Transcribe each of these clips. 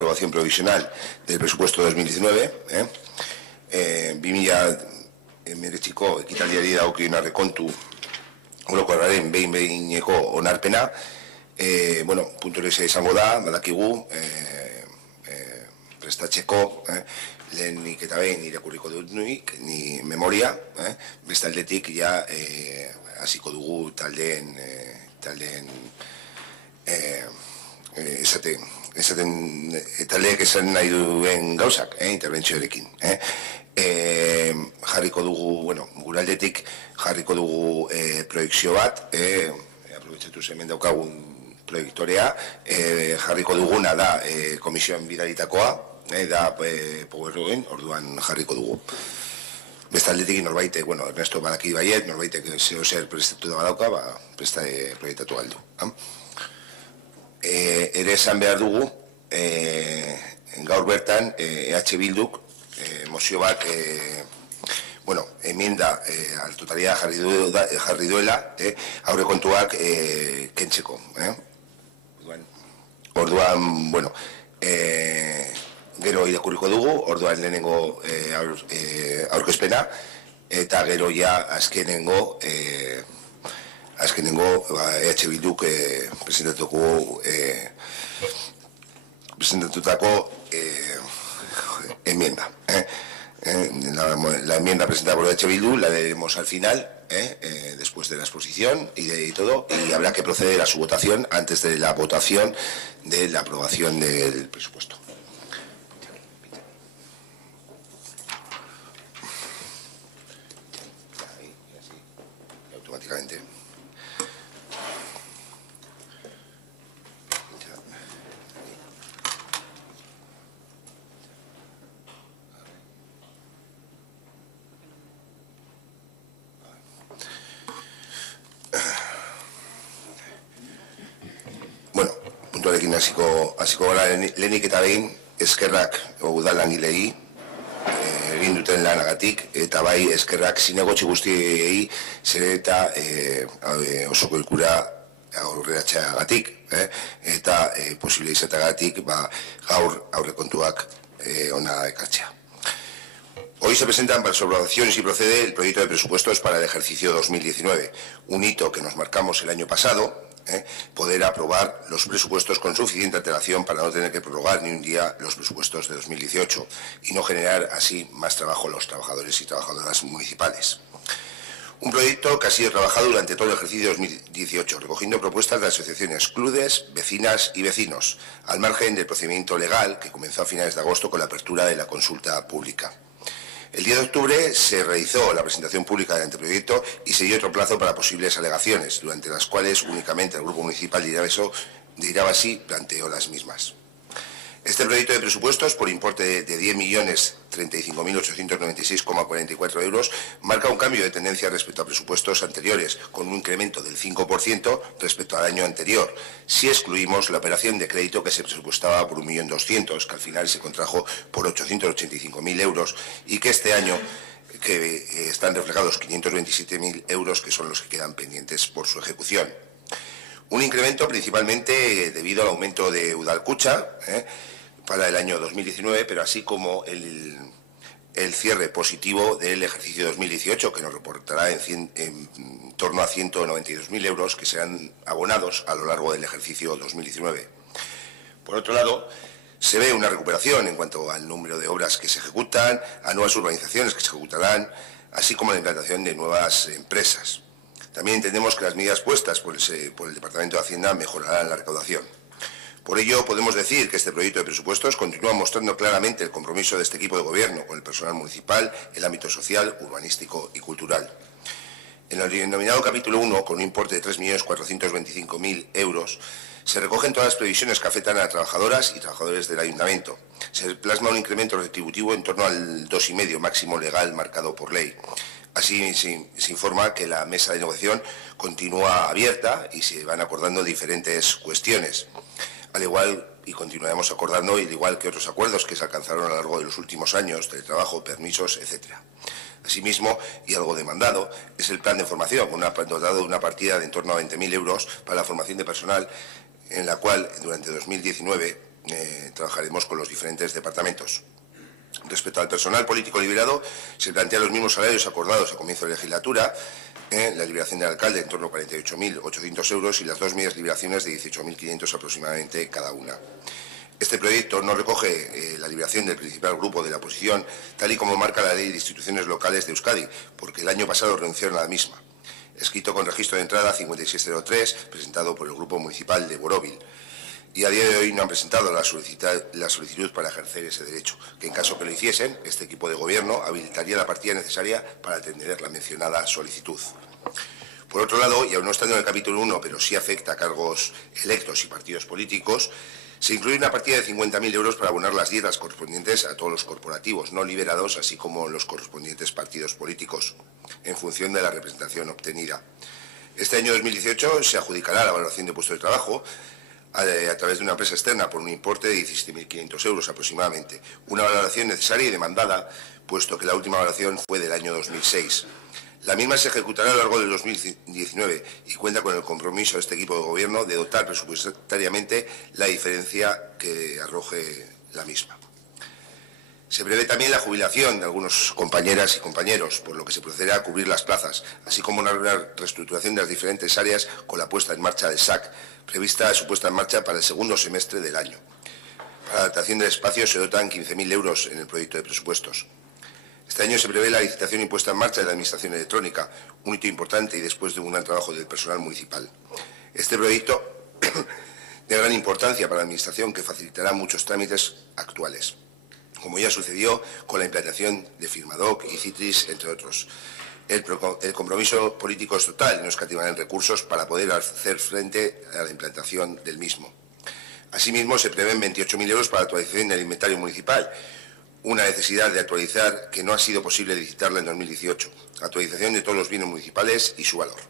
aprobación provisional del presupuesto 2019. 2019ko ekitaldiari dagokien aurrekontu orokorraren behin-behineko onarpena. Puntualez izango da, badakigu, prestatzeko, lehenik eta behin irakurriko dut ni memoria, bestaldetik ja hasiko dugu taldeen taldeek esan nahi duen gauzak, interbentzioarekin. Jarriko dugu, gure aldetik jarriko dugu proiekzio bat, aprobetxatu hemen daukagun proiektorea, jarriko duguna da komisioan bidalitakoa, da PowerPoint, orduan jarriko dugu. Bestaldetik norbaitek, Ernesto badaki baiet, norbaitek zeo zer prestatu da badauka, presta proiektatu galdu. Ere esan behar dugu, gaur bertan EH Bilduk mozio bat, enmienda al totalidad jarri duela, aurrekontuak kentzeko. Orduan, gero irakurriko dugu, orduan lehenengo aurkezpena, eta gero ja azkenengo EH Bilduk presentatutako enmienda. La enmienda presentada por EH Bildu la leeremos al final, después de la exposición y todo, y habrá que proceder a su votación antes de la votación de la aprobación del presupuesto. Y automáticamente. Puntualekin hasiko gara lehenik eta behin eskerrak udal langilei egin duten lanagatik, eta bai eskerrak zinegotzi guztiei zer eta osoko bilkura aurreratzeagatik eta posible izateagatik gaur aurrekontuak hona ekartzea. Hoy se presentan para su aprobación y si procede el proyecto de presupuestos para el ejercicio 2019, un hito que nos marcamos el año pasado, poder aprobar los presupuestos con suficiente antelación para no tener que prorrogar ni un día los presupuestos de 2018 y no generar así más trabajo a los trabajadores y trabajadoras municipales. Un proyecto que ha sido trabajado durante todo el ejercicio 2018, recogiendo propuestas de asociaciones, clubes, vecinas y vecinos, al margen del procedimiento legal que comenzó a finales de agosto con la apertura de la consulta pública. El 10 de octubre se realizó la presentación pública del anteproyecto y se dio otro plazo para posibles alegaciones, durante las cuales únicamente el Grupo Municipal de Irabasi planteó las mismas. Este proyecto de presupuestos, por importe de 10.035.896,44 euros, marca un cambio de tendencia respecto a presupuestos anteriores, con un incremento del 5% respecto al año anterior, si excluimos la operación de crédito que se presupuestaba por 1.200.000, que al final se contrajo por 885.000 euros, y que este año están reflejados 527.000 euros, que son los que quedan pendientes por su ejecución. Un incremento principalmente debido al aumento de Udalkutxa para el año 2019, pero así como el cierre positivo del ejercicio 2018, que nos reportará en torno a 192.000 euros que serán abonados a lo largo del ejercicio 2019. Por otro lado, se ve una recuperación en cuanto al número de obras que se ejecutan, a nuevas urbanizaciones que se ejecutarán, así como la implantación de nuevas empresas. También entendemos que las medidas puestas por el Departamento de Hacienda mejorarán la recaudación. Por ello, podemos decir que este proyecto de presupuestos continúa mostrando claramente el compromiso de este equipo de gobierno con el personal municipal, el ámbito social, urbanístico y cultural. En el denominado capítulo 1, con un importe de 3.425.000 euros, se recogen todas las previsiones que afectan a trabajadoras y trabajadores del Ayuntamiento. Se plasma un incremento retributivo en torno al 2,5 máximo legal marcado por ley. Así se informa que la mesa de negociación continúa abierta y se van acordando diferentes cuestiones, al igual y continuaremos acordando, al igual que otros acuerdos que se alcanzaron a lo largo de los últimos años, de trabajo, permisos, etc. Asimismo, y algo demandado, es el plan de formación, dotado de una partida de en torno a 20.000 euros para la formación de personal, en la cual durante 2019 trabajaremos con los diferentes departamentos. Respecto al personal político liberado, se plantean los mismos salarios acordados a comienzo de legislatura, la liberación del alcalde en torno a 48.800 euros y las dos medias liberaciones de 18.500 aproximadamente cada una. Este proyecto no recoge la liberación del principal grupo de la oposición, tal y como marca la Ley de Instituciones Locales de Euskadi, porque el año pasado renunciaron a la misma. Escrito con registro de entrada 5603, presentado por el Grupo Municipal de Borovil. Y a día de hoy no han presentado la solicitud para ejercer ese derecho, que en caso que lo hiciesen, este equipo de gobierno habilitaría la partida necesaria para atender la mencionada solicitud. Por otro lado, y aún no estando en el capítulo 1, pero sí afecta a cargos electos y partidos políticos, se incluye una partida de 50.000 euros para abonar las dietas correspondientes a todos los corporativos no liberados, así como los correspondientes partidos políticos, en función de la representación obtenida. Este año 2018 se adjudicará la valoración de puestos de trabajo a través de una empresa externa por un importe de 17.500 euros aproximadamente, una valoración necesaria y demandada, puesto que la última valoración fue del año 2006. La misma se ejecutará a lo largo del 2019 y cuenta con el compromiso de este equipo de gobierno de dotar presupuestariamente la diferencia que arroje la misma. Se prevé también la jubilación de algunos compañeras y compañeros, por lo que se procederá a cubrir las plazas, así como una reestructuración de las diferentes áreas con la puesta en marcha del SAC, prevista su puesta en marcha para el segundo semestre del año. Para la adaptación del espacio se dotan 15.000 euros en el proyecto de presupuestos. Este año se prevé la licitación y puesta en marcha de la Administración Electrónica, un hito importante y después de un gran trabajo del personal municipal. Este proyecto de gran importancia para la Administración que facilitará muchos trámites actuales, como ya sucedió con la implantación de Firmadoc y Citris, entre otros. El compromiso político es total y no escatimará en recursos para poder hacer frente a la implantación del mismo. Asimismo, se prevén 28.000 euros para la actualización del inventario municipal, una necesidad de actualizar que no ha sido posible licitarla en 2018, actualización de todos los bienes municipales y su valor.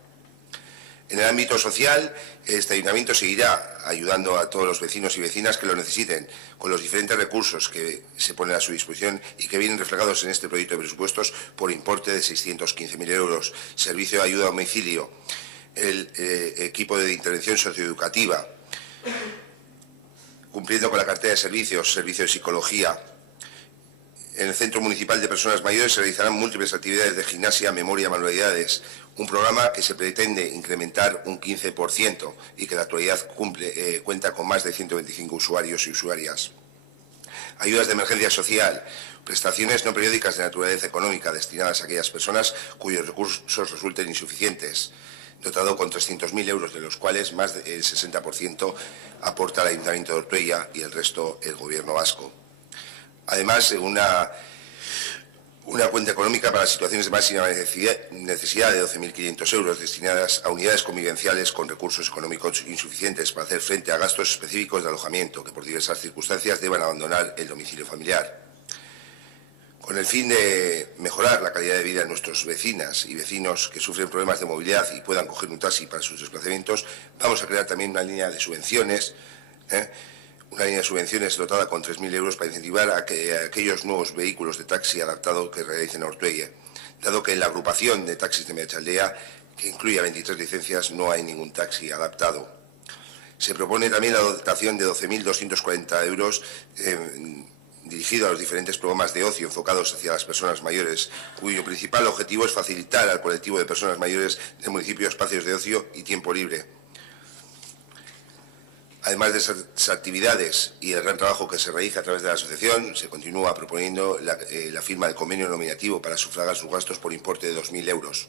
En el ámbito social, este ayuntamiento seguirá ayudando a todos los vecinos y vecinas que lo necesiten, con los diferentes recursos que se ponen a su disposición y que vienen reflejados en este proyecto de presupuestos por importe de 615.000 euros, servicio de ayuda a domicilio, el equipo de intervención socioeducativa, cumpliendo con la cartera de servicios, servicio de psicología. En el Centro Municipal de Personas Mayores se realizarán múltiples actividades de gimnasia, memoria, manualidades, un programa que se pretende incrementar un 15% y que en la actualidad cuenta con más de 125 usuarios y usuarias. Ayudas de emergencia social, prestaciones no periódicas de naturaleza económica destinadas a aquellas personas cuyos recursos resulten insuficientes, dotado con 300.000 euros, de los cuales más del 60% aporta el Ayuntamiento de Ortuella y el resto el Gobierno vasco. Además, una cuenta económica para situaciones de máxima necesidad de 12.500 euros destinadas a unidades convivenciales con recursos económicos insuficientes para hacer frente a gastos específicos de alojamiento que por diversas circunstancias deban abandonar el domicilio familiar. Con el fin de mejorar la calidad de vida de nuestros vecinas y vecinos que sufren problemas de movilidad y puedan coger un taxi para sus desplazamientos, vamos a crear también una línea de subvenciones, dotada con 3.000 euros para incentivar a aquellos nuevos vehículos de taxi adaptado que realicen a Ortuella, dado que en la agrupación de taxis de Meatzaldea, que incluye 23 licencias, no hay ningún taxi adaptado. Se propone también la dotación de 12.240 euros dirigido a los diferentes programas de ocio enfocados hacia las personas mayores, cuyo principal objetivo es facilitar al colectivo de personas mayores del municipio espacios de ocio y tiempo libre. Además de esas actividades y el gran trabajo que se realiza a través de la asociación, se continúa proponiendo la firma del convenio nominativo para sufragar sus gastos por importe de 2.000 euros.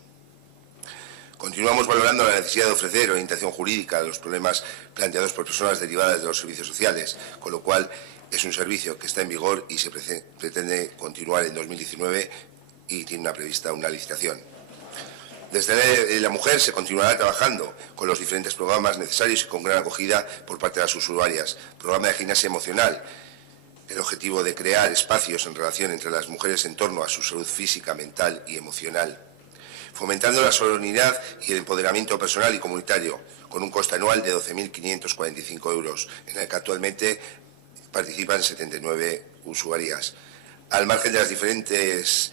Continuamos valorando la necesidad de ofrecer orientación jurídica a los problemas planteados por personas derivadas de los servicios sociales, con lo cual es un servicio que está en vigor y se pretende continuar en 2019 y tiene prevista una licitación. Desde la mujer se continuará trabajando con los diferentes programas necesarios y con gran acogida por parte de las usuarias. Programa de gimnasia emocional, el objetivo de crear espacios en relación entre las mujeres en torno a su salud física, mental y emocional. Fomentando la solidaridad y el empoderamiento personal y comunitario, con un coste anual de 12.545 euros, en el que actualmente participan 79 usuarias. Al margen de las diferentes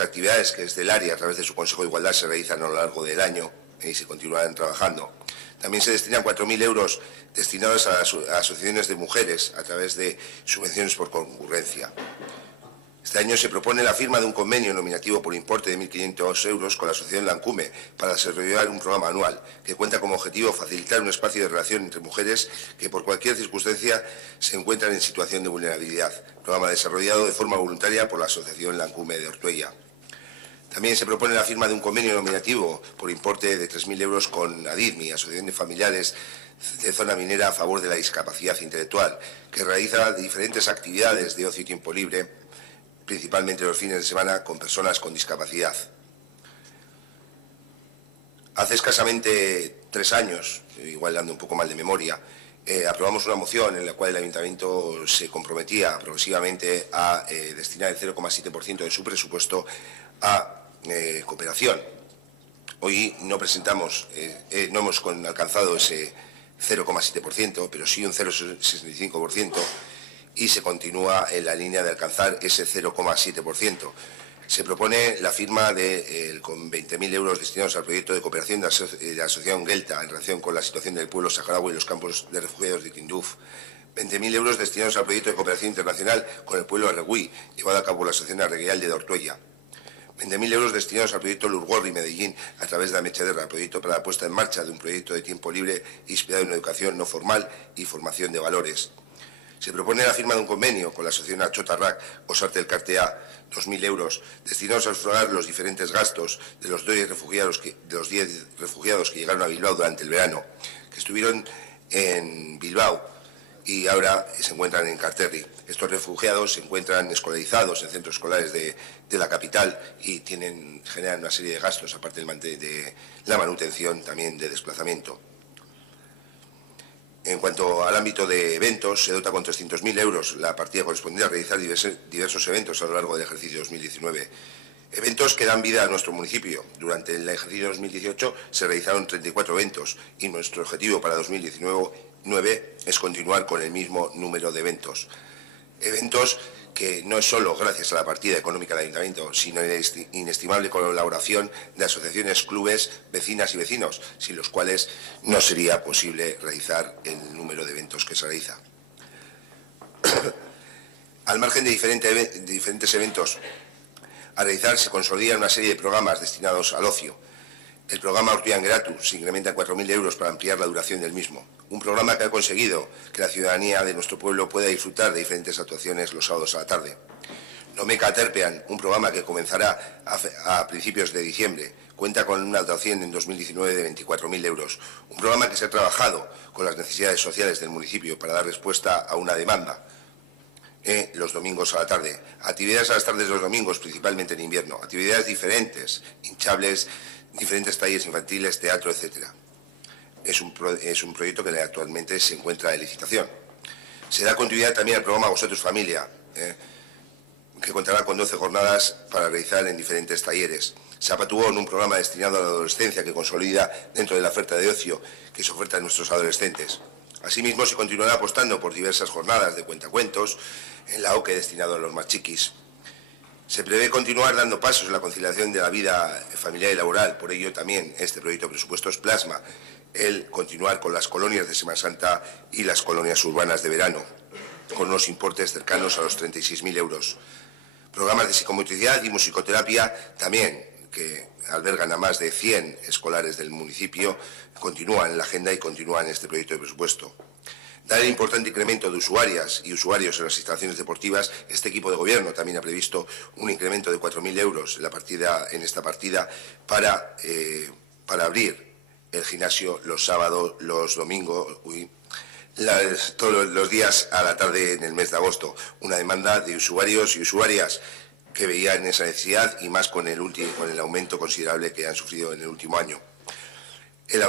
actividades que desde el área, a través de su Consejo de Igualdad, se realizan a lo largo del año y se continuarán trabajando. También se destinan 4.000 euros destinados a asociaciones de mujeres a través de subvenciones por concurrencia. Este año se propone la firma de un convenio nominativo por importe de 1.500 euros con la Asociación Lancume para desarrollar un programa anual que cuenta como objetivo facilitar un espacio de relación entre mujeres que por cualquier circunstancia se encuentran en situación de vulnerabilidad. Programa desarrollado de forma voluntaria por la Asociación Lancume de Ortuella. También se propone la firma de un convenio nominativo por importe de 3.000 euros con ADIDMI, Asociación de Familiares de Zona Minera a favor de la discapacidad intelectual, que realiza diferentes actividades de ocio y tiempo libre, principalmente los fines de semana, con personas con discapacidad. Hace escasamente 3 años, igual dando un poco mal de memoria, aprobamos una moción en la cual el Ayuntamiento se comprometía progresivamente a destinar el 0,7% de su presupuesto a cooperación. Hoy no presentamos, no hemos alcanzado ese 0,7%, pero sí un 0,65%, y se continúa en la línea de alcanzar ese 0,7%. Se propone la firma con 20.000 euros destinados al proyecto de cooperación de la Asociación Gelta en relación con la situación del pueblo saharaui y los campos de refugiados de Tinduf. 20.000 euros destinados al proyecto de cooperación internacional con el pueblo arregüí, llevado a cabo por la Asociación Arreguialde de Ortuella. 20.000 euros destinados al proyecto Lurgorri Medellín a través de la Mechederra, proyecto para la puesta en marcha de un proyecto de tiempo libre inspirado en una educación no formal y formación de valores. Se propone la firma de un convenio con la Asociación Achotarrac Osarte del Cartea, 2.000 euros, destinados a sufragar los diferentes gastos de los 10 refugiados que llegaron a Bilbao durante el verano, que estuvieron en Bilbao y ahora se encuentran en Carterri. Estos refugiados se encuentran escolarizados en centros escolares de la capital y generan una serie de gastos, aparte de la manutención también de desplazamiento. En cuanto al ámbito de eventos, se dota con 300.000 euros la partida correspondiente a realizar diversos eventos a lo largo del ejercicio 2019. Eventos que dan vida a nuestro municipio. Durante el ejercicio 2018 se realizaron 34 eventos y nuestro objetivo para 2019 es continuar con el mismo número de eventos. Eventos que no es solo gracias a la partida económica del Ayuntamiento, sino la inestimable colaboración de asociaciones, clubes, vecinas y vecinos, sin los cuales no sería posible realizar el número de eventos que se realiza. Al margen de diferentes eventos a realizar, se consolidan una serie de programas destinados al ocio. El programa Ortuellan Geratu se incrementa en 4.000 euros para ampliar la duración del mismo. Un programa que ha conseguido que la ciudadanía de nuestro pueblo pueda disfrutar de diferentes actuaciones los sábados a la tarde. Nomeka Terpean, un programa que comenzará a principios de diciembre, cuenta con una dotación en 2019 de 24.000 euros. Un programa que se ha trabajado con las necesidades sociales del municipio para dar respuesta a una demanda. Los domingos a la tarde. Actividades a las tardes de los domingos, principalmente en invierno. Actividades diferentes, hinchables, diferentes talleres infantiles, teatro, etc. Es un proyecto que actualmente se encuentra en licitación. Se da continuidad también al programa Vosotros Familia, que contará con 12 jornadas para realizar en diferentes talleres. Sapatuón, un programa destinado a la adolescencia que consolida dentro de la oferta de ocio que se oferta a nuestros adolescentes. Asimismo, se continuará apostando por diversas jornadas de cuentacuentos en la OCE destinado a los más chiquis. Se prevé continuar dando pasos en la conciliación de la vida familiar y laboral. Por ello, también este proyecto de presupuestos plasma el continuar con las colonias de Semana Santa y las colonias urbanas de verano, con unos importes cercanos a los 36.000 euros. Programas de psicomotricidad y musicoterapia también, que albergan a más de 100 escolares del municipio, continúan en la agenda y continúan en este proyecto de presupuesto. Dado el importante incremento de usuarias y usuarios en las instalaciones deportivas, este equipo de gobierno también ha previsto un incremento de 4.000 euros en esta partida para abrir el gimnasio los sábados, los domingos, todos los días a la tarde en el mes de agosto. Una demanda de usuarios y usuarias que veían esa necesidad y más con el aumento considerable que han sufrido en el último año. El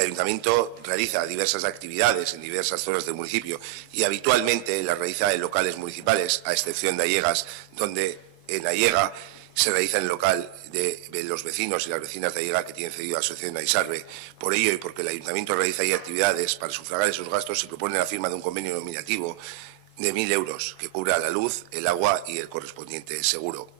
Ayuntamiento realiza diversas actividades en diversas zonas del municipio y habitualmente las realiza en locales municipales, a excepción de Allegas, donde en Allega se realiza en el local de los vecinos y las vecinas de Allega que tienen cedido a la Asociación Aisarbe. Por ello y porque el Ayuntamiento realiza ahí actividades para sufragar esos gastos, se propone la firma de un convenio nominativo de 1.000 euros que cubra la luz, el agua y el correspondiente seguro.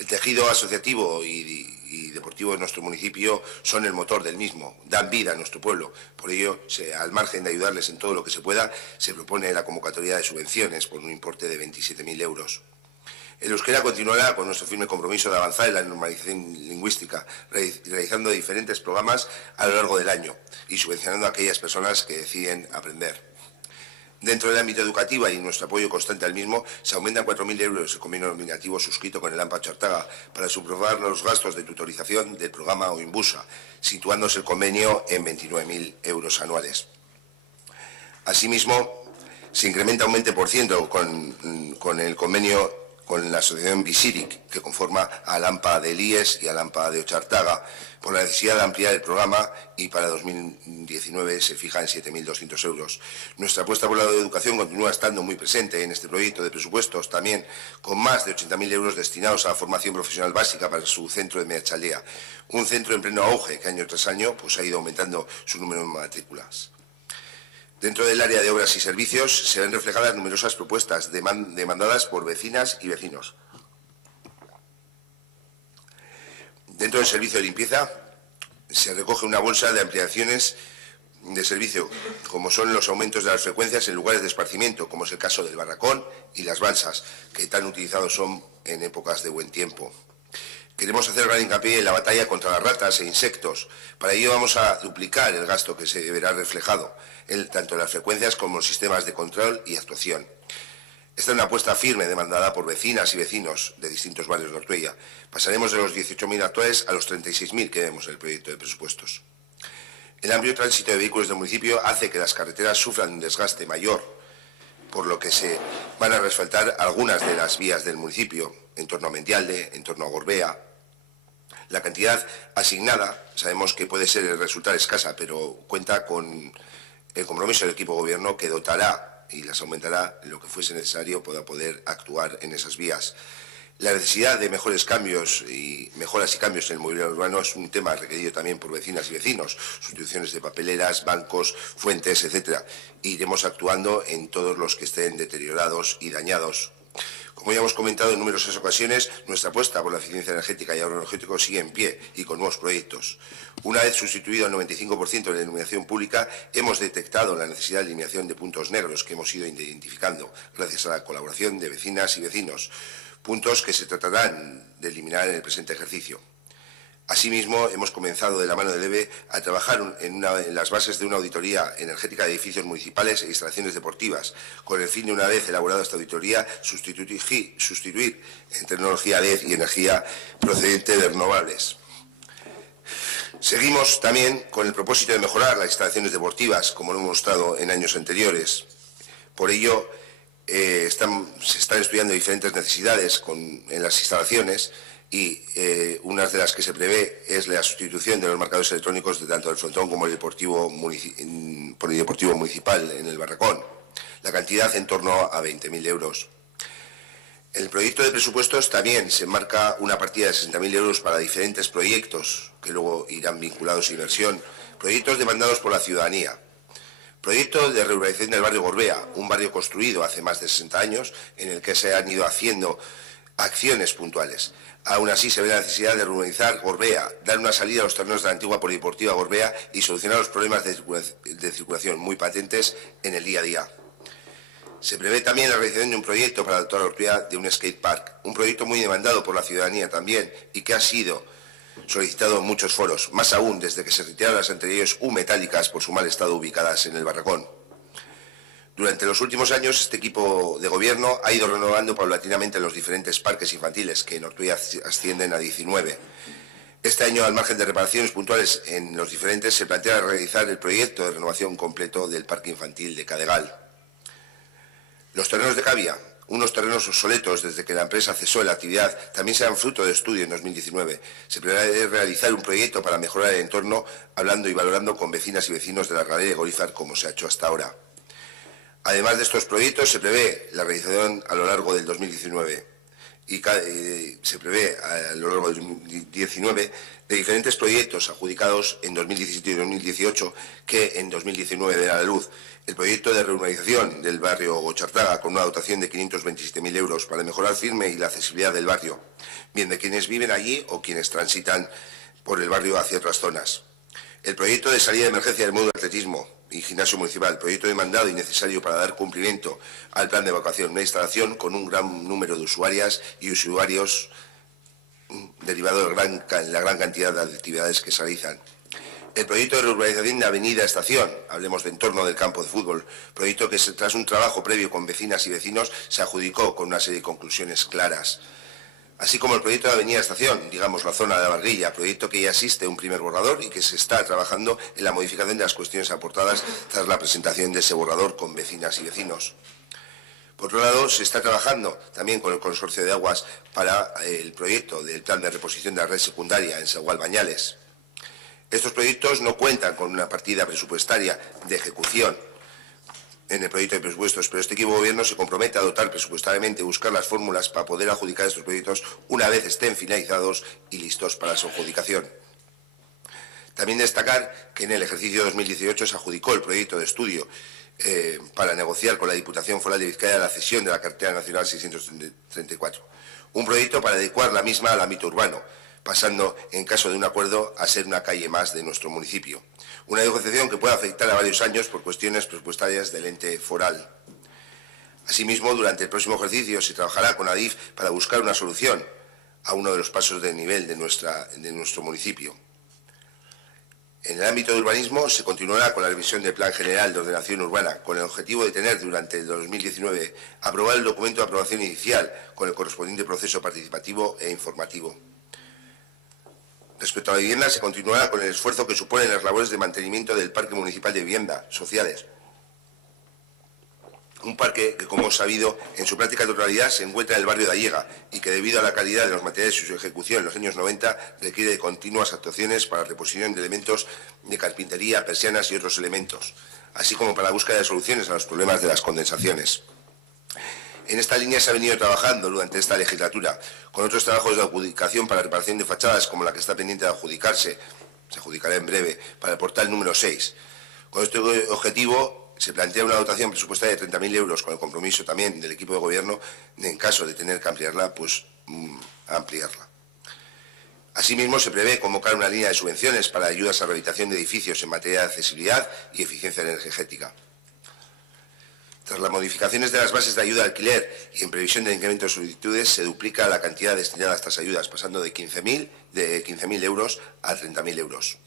El tejido asociativo y deportivo de nuestro municipio son el motor del mismo, dan vida a nuestro pueblo. Por ello, al margen de ayudarles en todo lo que se pueda, se propone la convocatoria de subvenciones por un importe de 27.000 euros. El euskera continuará con nuestro firme compromiso de avanzar en la normalización lingüística, realizando diferentes programas a lo largo del año y subvencionando a aquellas personas que deciden aprender. Dentro del ámbito educativo y nuestro apoyo constante al mismo, se aumentan 4.000 euros el convenio nominativo suscrito con el AMPA Chartaga para sufragar los gastos de tutorización del programa OIMBUSA, situándose el convenio en 29.000 euros anuales. Asimismo, se incrementa un 20% con el convenio con la asociación Visiric, que conforma al AMPA del IES y al AMPA de Ochartaga, por la necesidad de ampliar el programa, y para 2019 se fija en 7.200 euros. Nuestra apuesta por la educación continúa estando muy presente en este proyecto de presupuestos, también con más de 80.000 euros destinados a la formación profesional básica para su centro de Meachaldea, un centro en pleno auge que año tras año ha ido aumentando su número de matrículas. Dentro del área de obras y servicios se ven reflejadas numerosas propuestas demandadas por vecinas y vecinos. Dentro del servicio de limpieza se recoge una bolsa de ampliaciones de servicio, como son los aumentos de las frecuencias en lugares de esparcimiento, como es el caso del barracón y las balsas, que tan utilizados son en épocas de buen tiempo. Queremos hacer gran hincapié en la batalla contra las ratas e insectos. Para ello vamos a duplicar el gasto que se verá reflejado, tanto en las frecuencias como en los sistemas de control y actuación. Esta es una apuesta firme demandada por vecinas y vecinos de distintos barrios de Ortuella. Pasaremos de los 18.000 actuales a los 36.000 que vemos en el proyecto de presupuestos. El amplio tránsito de vehículos del municipio hace que las carreteras sufran un desgaste mayor, por lo que se van a reasfaltar algunas de las vías del municipio, en torno a Mendialde, en torno a Gorbea. La cantidad asignada sabemos que puede resultar escasa, pero cuenta con el compromiso del equipo de gobierno, que dotará y las aumentará lo que fuese necesario para poder actuar en esas vías. La necesidad de mejoras y cambios en el mobiliario urbano es un tema requerido también por vecinas y vecinos, sustituciones de papeleras, bancos, fuentes, etc. Iremos actuando en todos los que estén deteriorados y dañados. Como ya hemos comentado en numerosas ocasiones, nuestra apuesta por la eficiencia energética y ahorro energético sigue en pie y con nuevos proyectos. Una vez sustituido el 95% de la iluminación pública, hemos detectado la necesidad de eliminación de puntos negros que hemos ido identificando gracias a la colaboración de vecinas y vecinos, puntos que se tratarán de eliminar en el presente ejercicio. Asimismo, hemos comenzado de la mano del EVE a trabajar en las bases de una auditoría energética de edificios municipales e instalaciones deportivas, con el fin de, una vez elaborada esta auditoría, sustituir en tecnología LED y energía procedente de renovables. Seguimos también con el propósito de mejorar las instalaciones deportivas, como lo hemos mostrado en años anteriores. Por ello, se están estudiando diferentes necesidades en las instalaciones, y una de las que se prevé es la sustitución de los marcadores electrónicos de tanto el frontón como el polideportivo municipal en el barracón. La cantidad en torno a 20.000 euros. En el proyecto de presupuestos también se enmarca una partida de 60.000 euros para diferentes proyectos que luego irán vinculados a inversión, proyectos demandados por la ciudadanía. Proyecto de reurbanización del barrio Gorbea, un barrio construido hace más de 60 años en el que se han ido haciendo acciones puntuales. Aún así, se ve la necesidad de urbanizar Gorbea, dar una salida a los terrenos de la antigua polideportiva Gorbea y solucionar los problemas de circulación muy patentes en el día a día. Se prevé también la realización de un proyecto para dotar a Ortuella de un skate park, un proyecto muy demandado por la ciudadanía también y que ha sido solicitado en muchos foros, más aún desde que se retiraron las anteriores U metálicas por su mal estado ubicadas en el barracón. Durante los últimos años, este equipo de gobierno ha ido renovando paulatinamente los diferentes parques infantiles, que en Ortuella ascienden a 19. Este año, al margen de reparaciones puntuales en los diferentes, se plantea realizar el proyecto de renovación completo del parque infantil de Cadegal. Los terrenos de Cavia, unos terrenos obsoletos desde que la empresa cesó la actividad, también serán fruto de estudio en 2019. Se prevé realizar un proyecto para mejorar el entorno, hablando y valorando con vecinas y vecinos de la Ribera de Gorizar, como se ha hecho hasta ahora. Además de estos proyectos, se prevé la realización a lo largo del 2019 y se prevé a lo largo de 2019 de diferentes proyectos adjudicados en 2017 y 2018 que en 2019 verán la luz. El proyecto de reurbanización del barrio Gochartaga con una dotación de 527.000 euros para mejorar firme y la accesibilidad del barrio, bien de quienes viven allí o quienes transitan por el barrio hacia otras zonas. El proyecto de salida de emergencia del módulo de atletismo y gimnasio municipal, proyecto demandado y necesario para dar cumplimiento al plan de evacuación, una instalación con un gran número de usuarias y usuarios derivado de la gran cantidad de actividades que se realizan. El proyecto de reurbanización de Avenida Estación, hablemos de entorno del campo de fútbol, proyecto que tras un trabajo previo con vecinas y vecinos se adjudicó con una serie de conclusiones claras. Así como el proyecto de Avenida Estación, digamos la zona de la Barguilla, proyecto que ya existe un primer borrador y que se está trabajando en la modificación de las cuestiones aportadas tras la presentación de ese borrador con vecinas y vecinos. Por otro lado, se está trabajando también con el Consorcio de Aguas para el proyecto del plan de reposición de la red secundaria en Sagual-Bañales. Estos proyectos no cuentan con una partida presupuestaria de ejecución en el proyecto de presupuestos, pero este equipo de gobierno se compromete a dotar presupuestariamente y buscar las fórmulas para poder adjudicar estos proyectos una vez estén finalizados y listos para su adjudicación. También destacar que en el ejercicio 2018 se adjudicó el proyecto de estudio para negociar con la Diputación Foral de Vizcaya la cesión de la carretera nacional 634. Un proyecto para adecuar la misma al ámbito urbano, pasando, en caso de un acuerdo, a ser una calle más de nuestro municipio. Una negociación que puede afectar a varios años por cuestiones presupuestarias del ente foral. Asimismo, durante el próximo ejercicio se trabajará con ADIF para buscar una solución a uno de los pasos de nivel de nuestro municipio. En el ámbito de urbanismo se continuará con la revisión del Plan General de Ordenación Urbana, con el objetivo de tener durante el 2019 aprobado el documento de aprobación inicial con el correspondiente proceso participativo e informativo. Respecto a la vivienda, se continuará con el esfuerzo que suponen las labores de mantenimiento del Parque Municipal de Vivienda Sociales. Un parque que, como hemos sabido, en su práctica totalidad se encuentra en el barrio de Allega y que, debido a la calidad de los materiales y su ejecución en los años 90, requiere de continuas actuaciones para la reposición de elementos de carpintería, persianas y otros elementos, así como para la búsqueda de soluciones a los problemas de las condensaciones. En esta línea se ha venido trabajando durante esta legislatura, con otros trabajos de adjudicación para reparación de fachadas, como la que está pendiente de adjudicarse, se adjudicará en breve, para el portal número 6. Con este objetivo se plantea una dotación presupuestaria de 30.000 euros, con el compromiso también del equipo de gobierno, en caso de tener que ampliarla, pues ampliarla. Asimismo, se prevé convocar una línea de subvenciones para ayudas a rehabilitación de edificios en materia de accesibilidad y eficiencia energética. Tras las modificaciones de las bases de ayuda al alquiler y en previsión del incremento de solicitudes, se duplica la cantidad destinada a estas ayudas, pasando de 15.000 euros a 30.000 euros.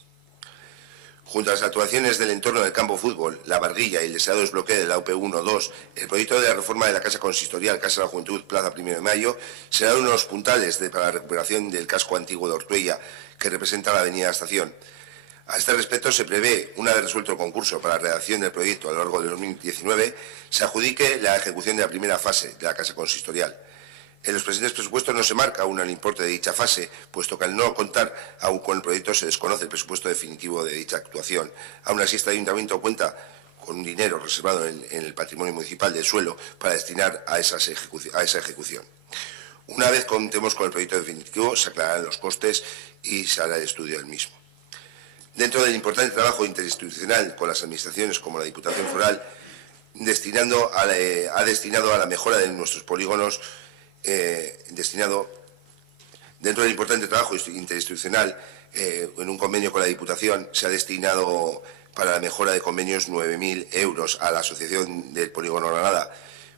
Junto a las actuaciones del entorno del campo de fútbol, la Barguilla y el deseado desbloqueo de la UP1-2, el proyecto de la reforma de la Casa Consistorial, Casa de la Juventud, Plaza 1 de Mayo, será uno de los puntales para la recuperación del casco antiguo de Ortuella, que representa la avenida Estación. A este respecto, se prevé, una vez resuelto el concurso para la redacción del proyecto a lo largo de 2019, se adjudique la ejecución de la primera fase de la Casa Consistorial. En los presentes presupuestos no se marca aún el importe de dicha fase, puesto que al no contar aún con el proyecto se desconoce el presupuesto definitivo de dicha actuación. Aún así, este ayuntamiento cuenta con un dinero reservado en el patrimonio municipal del suelo para destinar a esa ejecución. Una vez contemos con el proyecto definitivo, se aclararán los costes y se hará el estudio del mismo. Dentro del importante trabajo interinstitucional con las administraciones como la Diputación Foral, ha destinado a la mejora de nuestros polígonos, dentro del importante trabajo interinstitucional, en un convenio con la Diputación, se ha destinado para la mejora de convenios 9.000 euros a la Asociación del Polígono Granada.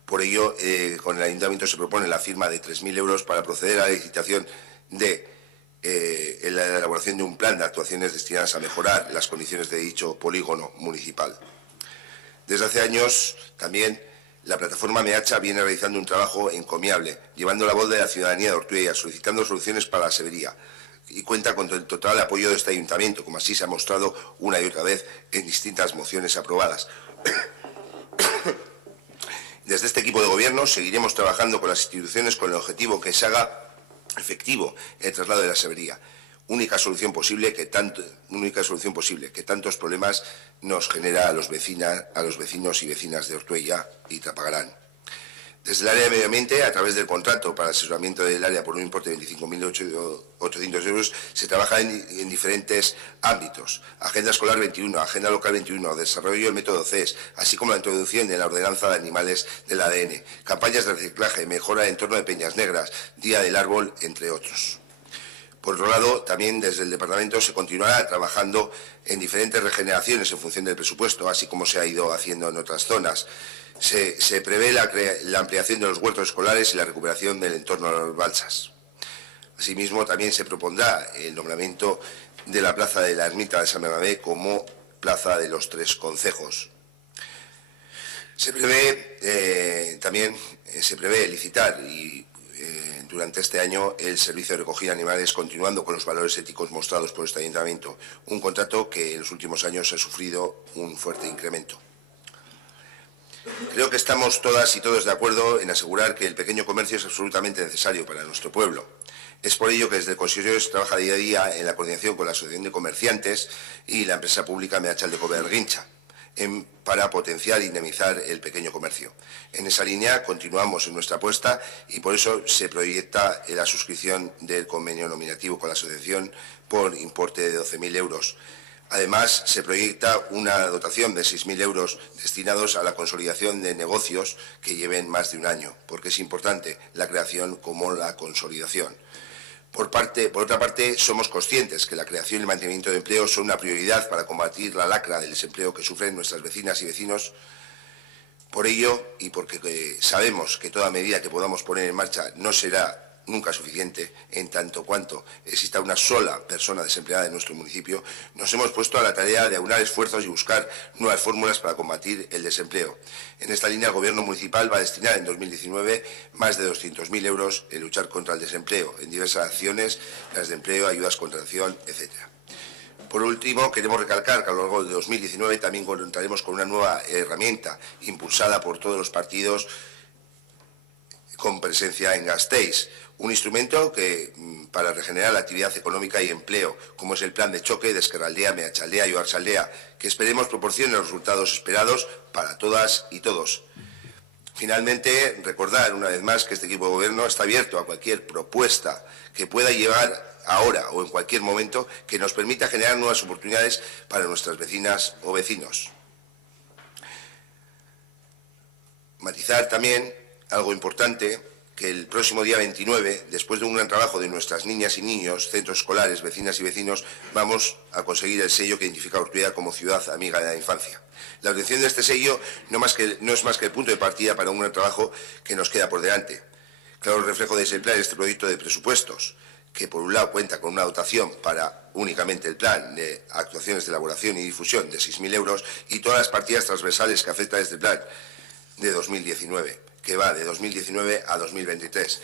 Por ello, con el Ayuntamiento se propone la firma de 3.000 euros para proceder a la licitación de la elaboración de un plan de actuaciones destinadas a mejorar las condiciones de dicho polígono municipal. Desde hace años, también, la plataforma Meacha viene realizando un trabajo encomiable, llevando la voz de la ciudadanía de Ortuella, solicitando soluciones para la severía, y cuenta con el total apoyo de este ayuntamiento, como así se ha mostrado una y otra vez en distintas mociones aprobadas. Desde este equipo de gobierno seguiremos trabajando con las instituciones con el objetivo que se haga efectivo el traslado de la severía, única solución posible que tantos problemas nos genera a los vecinos y vecinas de Ortuella y Trapagarán. Desde el área de medio ambiente, a través del contrato para asesoramiento del área por un importe de 25.800 euros, se trabaja en diferentes ámbitos. Agenda escolar 21, agenda local 21, desarrollo del método CES, así como la introducción de la ordenanza de animales del ADN, campañas de reciclaje, mejora del entorno de Peñas Negras, Día del Árbol, entre otros. Por otro lado, también desde el Departamento se continuará trabajando en diferentes regeneraciones en función del presupuesto, así como se ha ido haciendo en otras zonas. Se prevé la ampliación de los huertos escolares y la recuperación del entorno de las balsas. Asimismo, también se propondrá el nombramiento de la plaza de la Ermita de San Bernabé como plaza de los 3 concejos. Se prevé licitar durante este año el servicio de recogida de animales, continuando con los valores éticos mostrados por este ayuntamiento, un contrato que en los últimos años ha sufrido un fuerte incremento. Creo que estamos todas y todos de acuerdo en asegurar que el pequeño comercio es absolutamente necesario para nuestro pueblo. Es por ello que desde el Consistorio se trabaja día a día en la coordinación con la Asociación de Comerciantes y la empresa pública Meachaldeco Berguincha para potenciar e indemnizar el pequeño comercio. En esa línea continuamos en nuestra apuesta y por eso se proyecta la suscripción del convenio nominativo con la asociación por importe de 12.000 euros. Además, se proyecta una dotación de 6.000 euros destinados a la consolidación de negocios que lleven más de un año, porque es importante la creación como la consolidación. Por otra parte, somos conscientes que la creación y el mantenimiento de empleo son una prioridad para combatir la lacra del desempleo que sufren nuestras vecinas y vecinos. Por ello, y porque sabemos que toda medida que podamos poner en marcha no será nunca suficiente, en tanto cuanto exista una sola persona desempleada en nuestro municipio, nos hemos puesto a la tarea de aunar esfuerzos y buscar nuevas fórmulas para combatir el desempleo. En esta línea, el Gobierno municipal va a destinar en 2019 más de 200.000 euros en luchar contra el desempleo, en diversas acciones, las de empleo, ayudas, contratación, etc. Por último, queremos recalcar que a lo largo de 2019 también contaremos con una nueva herramienta impulsada por todos los partidos con presencia en Gasteiz, un instrumento para regenerar la actividad económica y empleo, como es el plan de choque de Ezkerraldea, Meatzaldea y Oartzaldea, que esperemos proporcione los resultados esperados para todas y todos. Finalmente, recordar una vez más que este equipo de gobierno está abierto a cualquier propuesta que pueda llevar ahora o en cualquier momento que nos permita generar nuevas oportunidades para nuestras vecinas o vecinos. Matizar también algo importante, que el próximo día 29, después de un gran trabajo de nuestras niñas y niños, centros escolares, vecinas y vecinos, vamos a conseguir el sello que identifica a Ortuella como ciudad amiga de la infancia. La obtención de este sello no es más que el punto de partida para un gran trabajo que nos queda por delante. Claro reflejo de ese plan este proyecto de presupuestos, que por un lado cuenta con una dotación para únicamente el plan de actuaciones de elaboración y difusión de 6.000 euros y todas las partidas transversales que afectan a este plan de 2019. Que va de 2019 a 2023,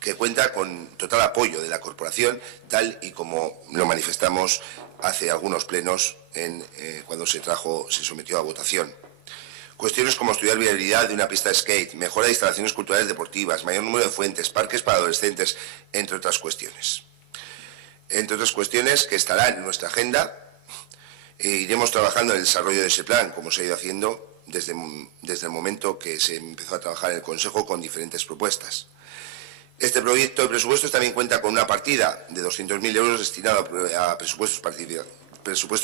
que cuenta con total apoyo de la corporación, tal y como lo manifestamos hace algunos plenos cuando se sometió a votación. Cuestiones como estudiar viabilidad de una pista de skate, mejora de instalaciones culturales deportivas, mayor número de fuentes, parques para adolescentes, entre otras cuestiones. Entre otras cuestiones que estarán en nuestra agenda, iremos trabajando en el desarrollo de ese plan, como se ha ido haciendo desde el momento que se empezó a trabajar en el Consejo con diferentes propuestas. Este proyecto de presupuestos también cuenta con una partida de 200.000 euros destinada a presupuestos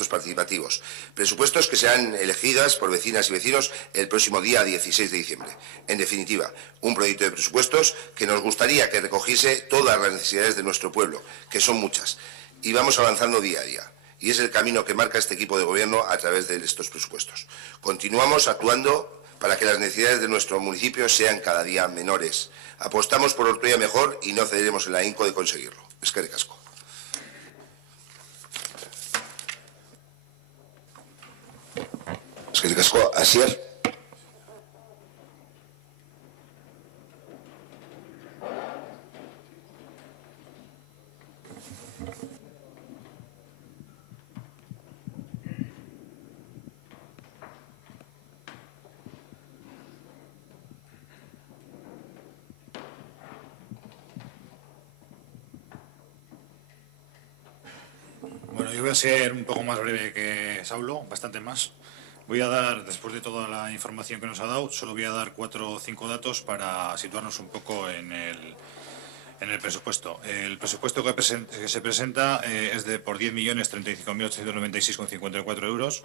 participativos. Presupuestos que serán elegidas por vecinas y vecinos el próximo día 16 de diciembre. En definitiva, un proyecto de presupuestos que nos gustaría que recogiese todas las necesidades de nuestro pueblo, que son muchas, y vamos avanzando día a día. Y es el camino que marca este equipo de gobierno a través de estos presupuestos. Continuamos actuando para que las necesidades de nuestro municipio sean cada día menores. Apostamos por Ortuella mejor y no cederemos el ahínco de conseguirlo. Eskerrik asko. Eskerrik asko, Asier. Bueno, yo voy a ser un poco más breve que Saulo, bastante más. Voy a dar, después de toda la información que nos ha dado, solo voy a dar 4 o 5 datos para situarnos un poco en el presupuesto. El presupuesto que se presenta es de por 10.035.896,54 euros,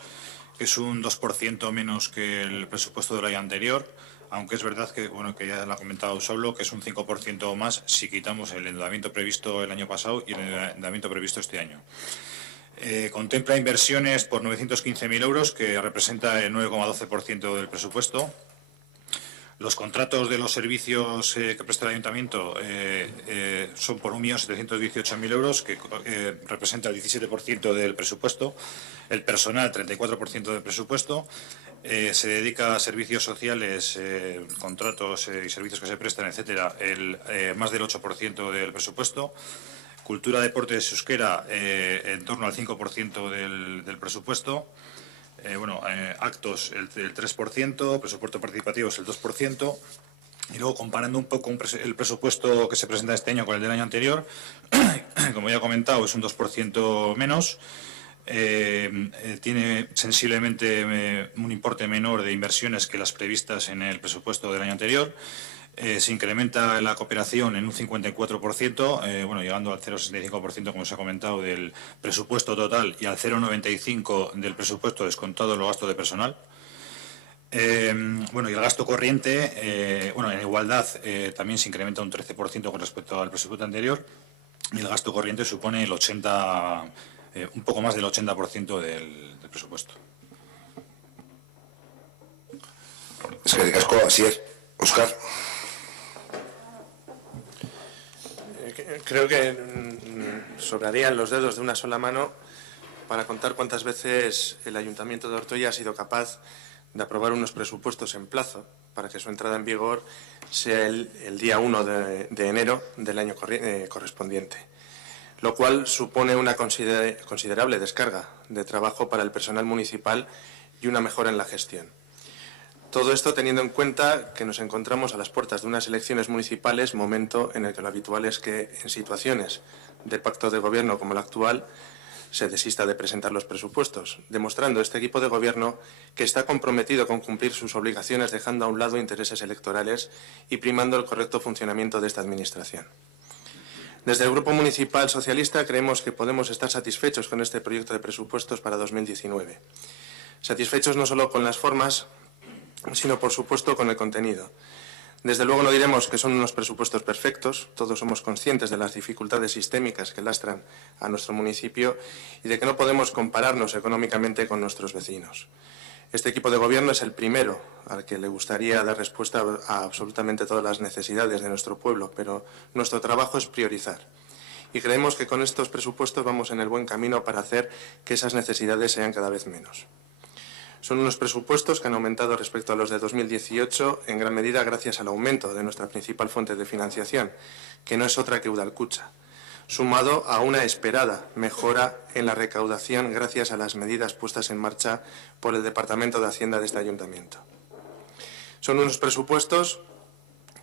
que es un 2% menos que el presupuesto del año anterior, aunque es verdad que, bueno, que ya lo ha comentado Saulo, que es un 5% más si quitamos el endeudamiento previsto el año pasado y el endeudamiento previsto este año. Contempla inversiones por 915.000 euros, que representa el 9,12% del presupuesto. Los contratos de los servicios que presta el Ayuntamiento son por 1.718.000 euros, que representa el 17% del presupuesto. El personal, 34% del presupuesto. Se dedica a servicios sociales, contratos y servicios que se prestan, etcétera, más del 8% del presupuesto. Cultura, deportes, euskera, en torno al 5% del presupuesto. Actos, el 3%, presupuesto participativo es el 2%. Y luego, comparando un poco el presupuesto que se presenta este año con el del año anterior, como ya he comentado, es un 2% menos. Tiene sensiblemente un importe menor de inversiones que las previstas en el presupuesto del año anterior. Se incrementa la cooperación en un 54%, llegando al 0,65%, como se ha comentado, del presupuesto total, y al 0,95% del presupuesto descontado los gastos de personal. Y el gasto corriente, en igualdad, también se incrementa un 13% con respecto al presupuesto anterior, y el gasto corriente supone el un poco más del 80% del presupuesto. Es que de casco, así es. Óscar. Creo que sobrarían los dedos de una sola mano para contar cuántas veces el Ayuntamiento de Ortuella ha sido capaz de aprobar unos presupuestos en plazo para que su entrada en vigor sea el día 1 de enero del año correspondiente, lo cual supone una considerable descarga de trabajo para el personal municipal y una mejora en la gestión. Todo esto teniendo en cuenta que nos encontramos a las puertas de unas elecciones municipales, momento en el que lo habitual es que en situaciones de pacto de gobierno como la actual se desista de presentar los presupuestos, demostrando este equipo de gobierno que está comprometido con cumplir sus obligaciones, dejando a un lado intereses electorales y primando el correcto funcionamiento de esta administración. Desde el Grupo Municipal Socialista creemos que podemos estar satisfechos con este proyecto de presupuestos para 2019. Satisfechos no solo con las formas, sino por supuesto con el contenido. Desde luego no diremos que son unos presupuestos perfectos, todos somos conscientes de las dificultades sistémicas que lastran a nuestro municipio y de que no podemos compararnos económicamente con nuestros vecinos. Este equipo de gobierno es el primero al que le gustaría dar respuesta a absolutamente todas las necesidades de nuestro pueblo, pero nuestro trabajo es priorizar. Y creemos que con estos presupuestos vamos en el buen camino para hacer que esas necesidades sean cada vez menos. Son unos presupuestos que han aumentado respecto a los de 2018 en gran medida gracias al aumento de nuestra principal fuente de financiación, que no es otra que Udalkutxa, sumado a una esperada mejora en la recaudación gracias a las medidas puestas en marcha por el Departamento de Hacienda de este Ayuntamiento. Son unos presupuestos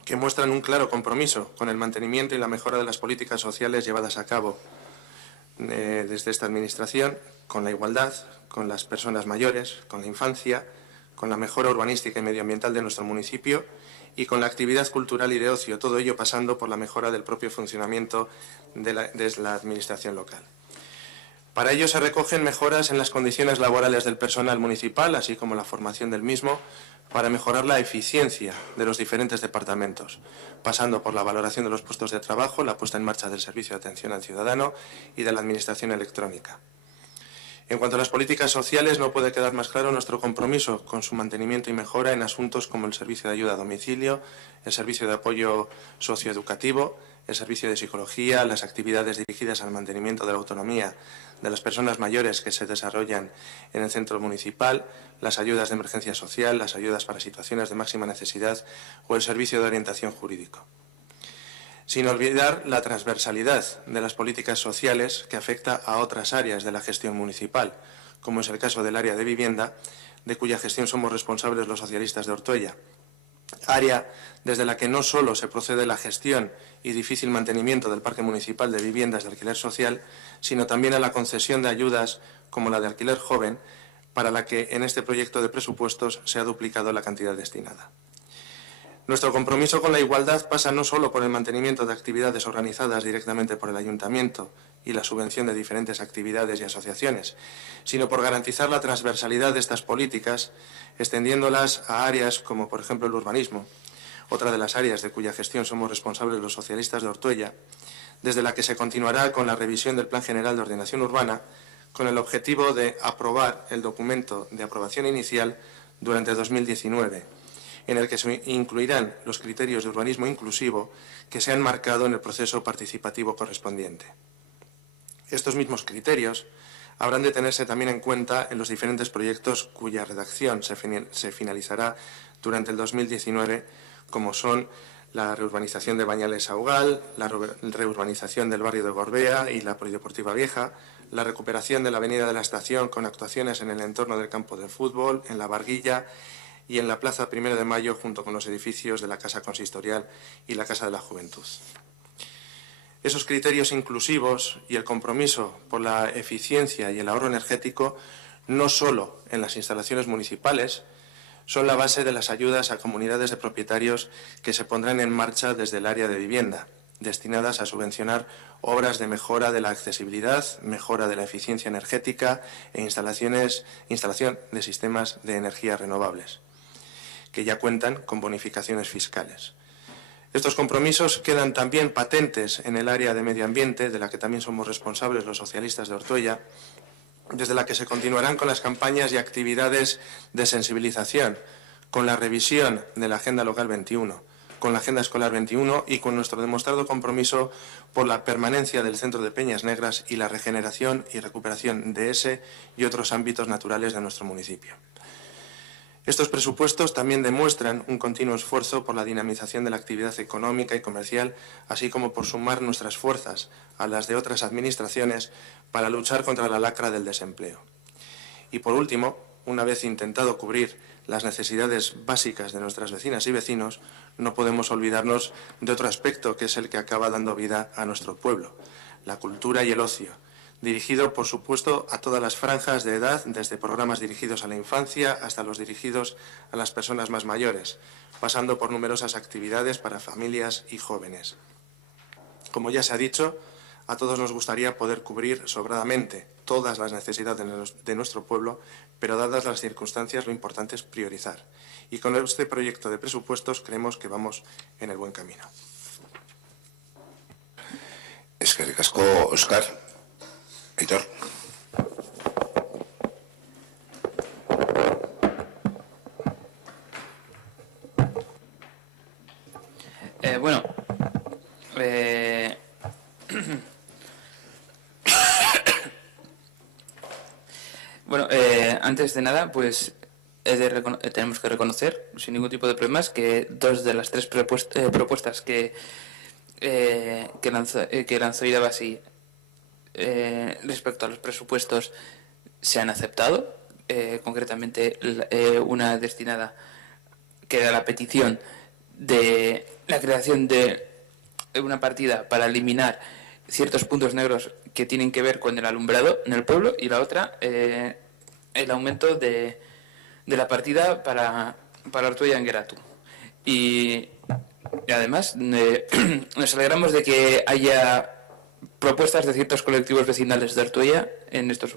que muestran un claro compromiso con el mantenimiento y la mejora de las políticas sociales llevadas a cabo desde esta Administración, con la igualdad, con las personas mayores, con la infancia, con la mejora urbanística y medioambiental de nuestro municipio y con la actividad cultural y de ocio, todo ello pasando por la mejora del propio funcionamiento de la Administración local. Para ello se recogen mejoras en las condiciones laborales del personal municipal, así como la formación del mismo, para mejorar la eficiencia de los diferentes departamentos, pasando por la valoración de los puestos de trabajo, la puesta en marcha del servicio de atención al ciudadano y de la administración electrónica. En cuanto a las políticas sociales, no puede quedar más claro nuestro compromiso con su mantenimiento y mejora en asuntos como el servicio de ayuda a domicilio, el servicio de apoyo socioeducativo, el servicio de psicología, las actividades dirigidas al mantenimiento de la autonomía de las personas mayores que se desarrollan en el centro municipal, las ayudas de emergencia social, las ayudas para situaciones de máxima necesidad o el servicio de orientación jurídico. Sin olvidar la transversalidad de las políticas sociales que afecta a otras áreas de la gestión municipal, como es el caso del área de vivienda, de cuya gestión somos responsables los socialistas de Ortuella. Área desde la que no solo se procede la gestión y difícil mantenimiento del parque municipal de viviendas de alquiler social, sino también a la concesión de ayudas como la de alquiler joven para la que en este proyecto de presupuestos se ha duplicado la cantidad destinada. Nuestro compromiso con la igualdad pasa no solo por el mantenimiento de actividades organizadas directamente por el Ayuntamiento y la subvención de diferentes actividades y asociaciones, sino por garantizar la transversalidad de estas políticas, extendiéndolas a áreas como, por ejemplo, el urbanismo, otra de las áreas de cuya gestión somos responsables los socialistas de Ortuella, desde la que se continuará con la revisión del Plan General de Ordenación Urbana, con el objetivo de aprobar el documento de aprobación inicial durante 2019, en el que se incluirán los criterios de urbanismo inclusivo que se han marcado en el proceso participativo correspondiente. Estos mismos criterios habrán de tenerse también en cuenta en los diferentes proyectos cuya redacción se finalizará durante el 2019, como son la reurbanización de Bañales Augal, la reurbanización del barrio de Gorbea y la Polideportiva Vieja, la recuperación de la Avenida de la Estación con actuaciones en el entorno del campo de fútbol, en la Barguilla y en la Plaza 1 de Mayo, junto con los edificios de la Casa Consistorial y la Casa de la Juventud. Esos criterios inclusivos y el compromiso por la eficiencia y el ahorro energético, no solo en las instalaciones municipales, son la base de las ayudas a comunidades de propietarios que se pondrán en marcha desde el área de vivienda, destinadas a subvencionar obras de mejora de la accesibilidad, mejora de la eficiencia energética e instalación de sistemas de energías renovables, que ya cuentan con bonificaciones fiscales. Estos compromisos quedan también patentes en el área de medio ambiente, de la que también somos responsables los socialistas de Ortuella, desde la que se continuarán con las campañas y actividades de sensibilización, con la revisión de la Agenda Local 21, con la Agenda Escolar 21 y con nuestro demostrado compromiso por la permanencia del Centro de Peñas Negras y la regeneración y recuperación de ese y otros ámbitos naturales de nuestro municipio. Estos presupuestos también demuestran un continuo esfuerzo por la dinamización de la actividad económica y comercial, así como por sumar nuestras fuerzas a las de otras administraciones para luchar contra la lacra del desempleo. Y por último, una vez intentado cubrir las necesidades básicas de nuestras vecinas y vecinos, no podemos olvidarnos de otro aspecto que es el que acaba dando vida a nuestro pueblo, la cultura y el ocio, dirigido, por supuesto, a todas las franjas de edad, desde programas dirigidos a la infancia hasta los dirigidos a las personas más mayores, pasando por numerosas actividades para familias y jóvenes. Como ya se ha dicho, a todos nos gustaría poder cubrir sobradamente todas las necesidades de nuestro pueblo, pero dadas las circunstancias, lo importante es priorizar. Y con este proyecto de presupuestos creemos que vamos en el buen camino. Eskerrik asko, Óscar. Aitor. Antes de nada, pues tenemos que reconocer, sin ningún tipo de problemas, que dos de las tres propuestas que lanzó Irabazi respecto a los presupuestos se han aceptado, concretamente una destinada, que era la petición de la creación de una partida para eliminar ciertos puntos negros que tienen que ver con el alumbrado en el pueblo, y la otra, el aumento de la partida para Ortuella en Geratu. Y además nos alegramos de que haya propuestas de ciertos colectivos vecinales de Ortuella en estos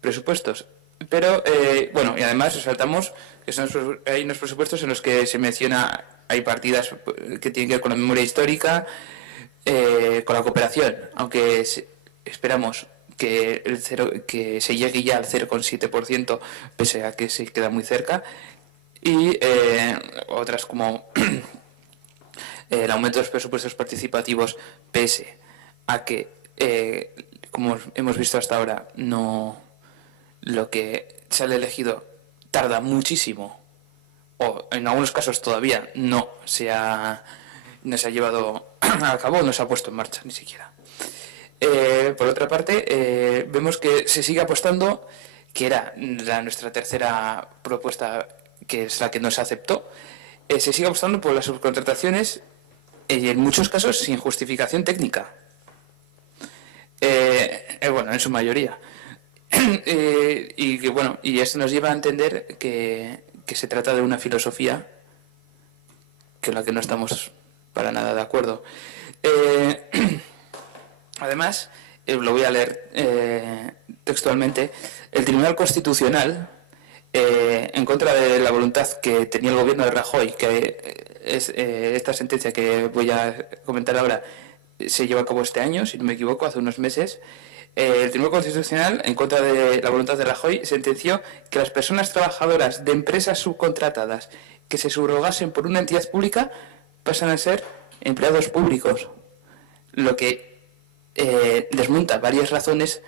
presupuestos. Pero, y además resaltamos que hay unos presupuestos en los que se menciona, hay partidas que tienen que ver con la memoria histórica, con la cooperación, aunque esperamos que se llegue ya al 0,7%, pese a que se queda muy cerca, y otras como el aumento de los presupuestos participativos, pese a que, como hemos visto hasta ahora, lo que se ha elegido tarda muchísimo, o en algunos casos todavía no se ha llevado a cabo, no se ha puesto en marcha ni siquiera. Por otra parte, vemos que se sigue apostando, que era nuestra tercera propuesta, que es la que nos aceptó, se sigue apostando por las subcontrataciones, y en muchos casos sin justificación técnica. En su mayoría. y que bueno, y esto nos lleva a entender que se trata de una filosofía con la que no estamos para nada de acuerdo. Además, lo voy a leer textualmente: el Tribunal Constitucional, en contra de la voluntad que tenía el gobierno de Rajoy, que es esta sentencia que voy a comentar ahora, se llevó a cabo este año, si no me equivoco, hace unos meses. El Tribunal Constitucional, en contra de la voluntad de Rajoy, sentenció que las personas trabajadoras de empresas subcontratadas que se subrogasen por una entidad pública pasan a ser empleados públicos, lo que desmonta varias razones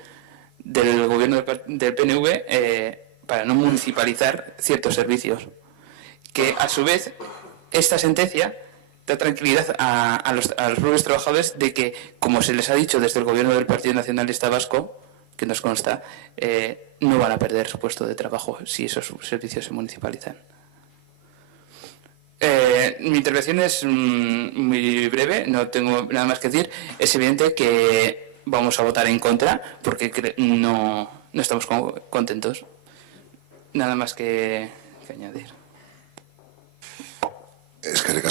del gobierno del PNV para no municipalizar ciertos servicios. Que a su vez esta sentencia da tranquilidad a los propios trabajadores de que, como se les ha dicho desde el gobierno del Partido Nacionalista Vasco, que nos consta, no van a perder su puesto de trabajo si esos servicios se municipalizan. Mi intervención es muy breve, no tengo nada más que decir. Es evidente que vamos a votar en contra porque no estamos contentos. Nada más que añadir. Eskerrik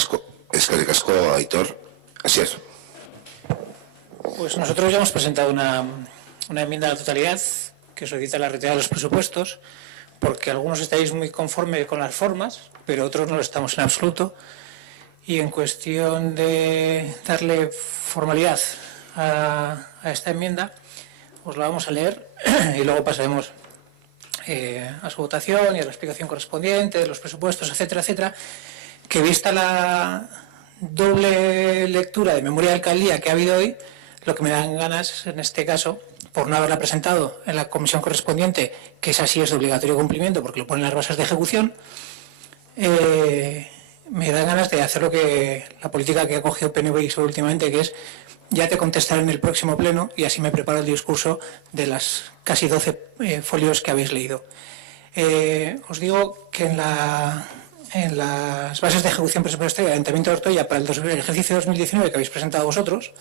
asko, Aitor. Así es. Pues nosotros ya hemos presentado una enmienda a la totalidad que solicita la retirada de los presupuestos, porque algunos estáis muy conformes con las formas, pero otros no lo estamos en absoluto. Y en cuestión de darle formalidad a esta enmienda, os la vamos a leer y luego pasaremos a su votación y a la explicación correspondiente de los presupuestos, etcétera, etcétera, que vista la doble lectura de memoria de alcaldía que ha habido hoy, lo que me dan ganas, en este caso, por no haberla presentado en la comisión correspondiente, que esa sí es de obligatorio cumplimiento porque lo ponen las bases de ejecución, me dan ganas de hacer lo que la política que ha cogido PNV últimamente, que es: ya te contestaré en el próximo pleno, y así me preparo el discurso de las casi 12 folios que habéis leído. Os digo que en las bases de ejecución presupuestaria del Ayuntamiento de Ortuella para el ejercicio 2019 que habéis presentado vosotros,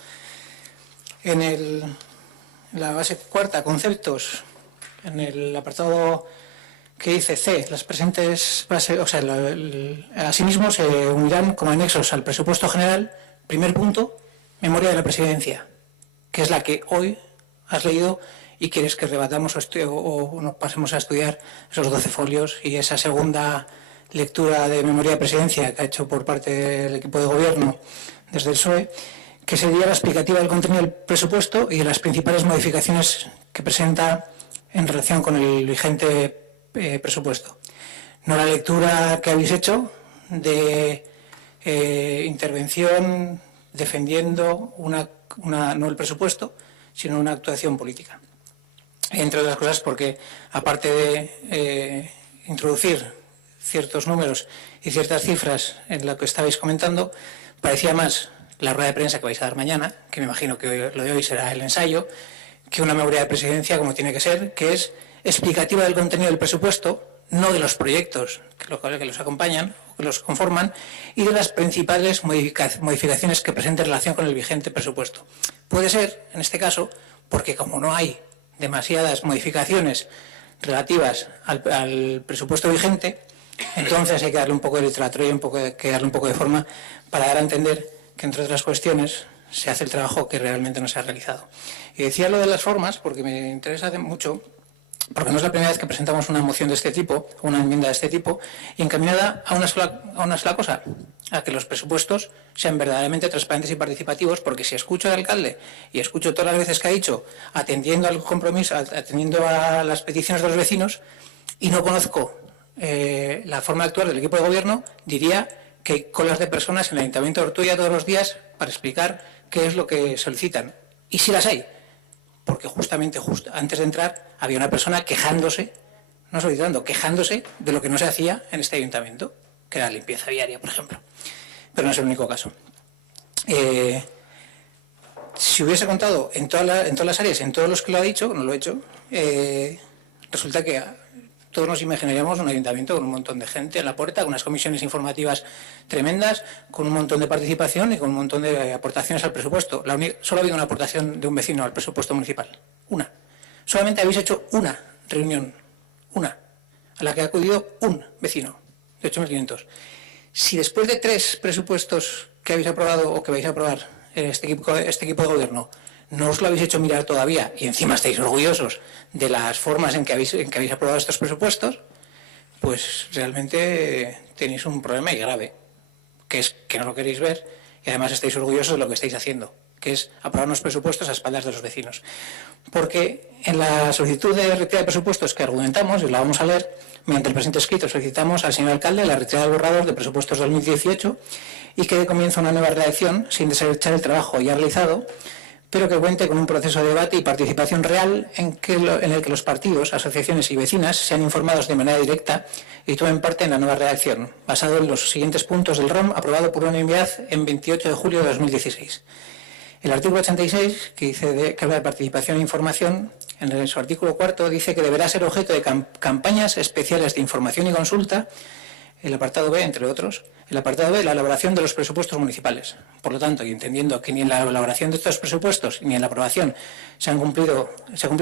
en la base cuarta, conceptos, en el apartado que dice C, las presentes bases, o sea, asimismo se unirán como anexos al presupuesto general, primer punto, memoria de la presidencia, que es la que hoy has leído y quieres que rebatamos o nos pasemos a estudiar esos 12 folios y esa segunda lectura de memoria de presidencia que ha hecho por parte del equipo de gobierno desde el PSOE, que sería la explicativa del contenido del presupuesto y de las principales modificaciones que presenta en relación con el vigente presupuesto. No la lectura que habéis hecho de intervención defendiendo no el presupuesto, sino una actuación política. Entre otras cosas porque, aparte de introducir ciertos números y ciertas cifras en lo que estabais comentando, parecía más la rueda de prensa que vais a dar mañana, que me imagino que lo de hoy será el ensayo, que una memoria de presidencia como tiene que ser, que es explicativa del contenido del presupuesto, no de los proyectos que los acompañan o que los conforman, y de las principales modificaciones que presenta en relación con el vigente presupuesto. Puede ser, en este caso, porque como no hay demasiadas modificaciones relativas al presupuesto vigente, entonces hay que darle un poco de literatura y que darle un poco de forma para dar a entender que, entre otras cuestiones, se hace el trabajo que realmente no se ha realizado. Y decía lo de las formas porque me interesa mucho, porque no es la primera vez que presentamos una moción de este tipo, una enmienda de este tipo, y encaminada a una sola cosa, a que los presupuestos sean verdaderamente transparentes y participativos, porque si escucho al alcalde y escucho todas las veces que ha dicho, atendiendo al compromiso, atendiendo a las peticiones de los vecinos, y no conozco la forma de actuar del equipo de gobierno, diría que hay colas de personas en el Ayuntamiento de Ortuella todos los días para explicar qué es lo que solicitan. Y sí las hay, porque justamente antes de entrar había una persona quejándose, no solicitando, quejándose de lo que no se hacía en este ayuntamiento, que era la limpieza viaria, por ejemplo. Pero no es el único caso. Si hubiese contado en todas las áreas, en todos los que lo ha dicho, no lo he hecho, resulta que todos nos imaginaríamos un ayuntamiento con un montón de gente en la puerta, con unas comisiones informativas tremendas, con un montón de participación y con un montón de aportaciones al presupuesto. Solo ha habido una aportación de un vecino al presupuesto municipal. Una. Solamente habéis hecho una reunión, una, a la que ha acudido un vecino de 8.500. Si después de 3 presupuestos que habéis aprobado o que vais a aprobar en este equipo de gobierno no os lo habéis hecho mirar todavía y encima estáis orgullosos de las formas en que habéis aprobado estos presupuestos, pues realmente tenéis un problema y grave, que es que no lo queréis ver y además estáis orgullosos de lo que estáis haciendo, que es aprobar unos presupuestos a espaldas de los vecinos. Porque en la solicitud de retirada de presupuestos que argumentamos, y la vamos a leer, mediante el presente escrito solicitamos al señor alcalde la retirada del borrador de presupuestos 2018 y que dé comienzo a una nueva redacción sin desechar el trabajo ya realizado, pero que cuente con un proceso de debate y participación real en el que los partidos, asociaciones y vecinas sean informados de manera directa y tomen parte en la nueva redacción, basado en los siguientes puntos del ROM aprobado por unanimidad en 28 de julio de 2016. El artículo 86, que habla de participación e información, en su artículo 4 dice que deberá ser objeto de campañas especiales de información y consulta, el apartado B, entre otros, el apartado B, la elaboración de los presupuestos municipales. Por lo tanto, y entendiendo que ni en la elaboración de estos presupuestos ni en la aprobación se ha cumplido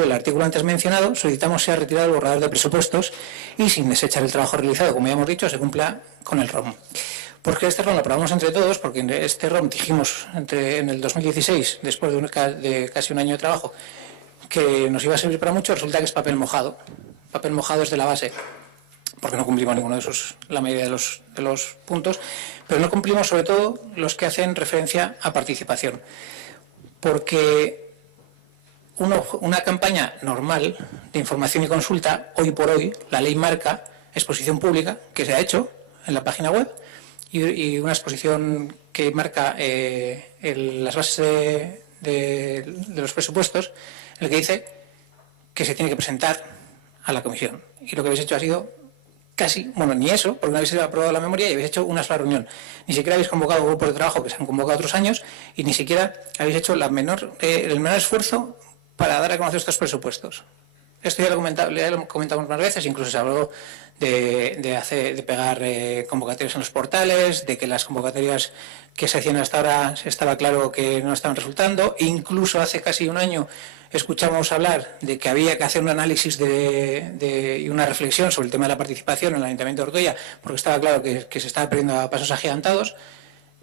el artículo antes mencionado, solicitamos sea retirado el borrador de presupuestos y, sin desechar el trabajo realizado, como ya hemos dicho, se cumpla con el ROM. Porque este ROM lo aprobamos entre todos, porque en este ROM dijimos en el 2016, después de casi un año de trabajo, que nos iba a servir para mucho, resulta que es papel mojado. Papel mojado es de la base, porque no cumplimos ninguno de la mayoría de los puntos, pero no cumplimos sobre todo los que hacen referencia a participación. Porque una campaña normal de información y consulta, hoy por hoy, la ley marca exposición pública, que se ha hecho en la página web, y una exposición que marca las bases de los presupuestos, en el que dice que se tiene que presentar a la comisión. Y lo que habéis hecho ha sido casi, bueno, ni eso, porque no habéis aprobado la memoria y habéis hecho una sola reunión. Ni siquiera habéis convocado grupos de trabajo que se han convocado otros años y ni siquiera habéis hecho el menor esfuerzo para dar a conocer estos presupuestos. Esto ya lo comentamos más veces, incluso se habló de pegar convocatorias en los portales, de que las convocatorias que se hacían hasta ahora estaba claro que no estaban resultando. Incluso hace casi un año escuchamos hablar de que había que hacer un análisis y una reflexión sobre el tema de la participación en el Ayuntamiento de Ortuella, porque estaba claro que se estaba perdiendo a pasos agigantados,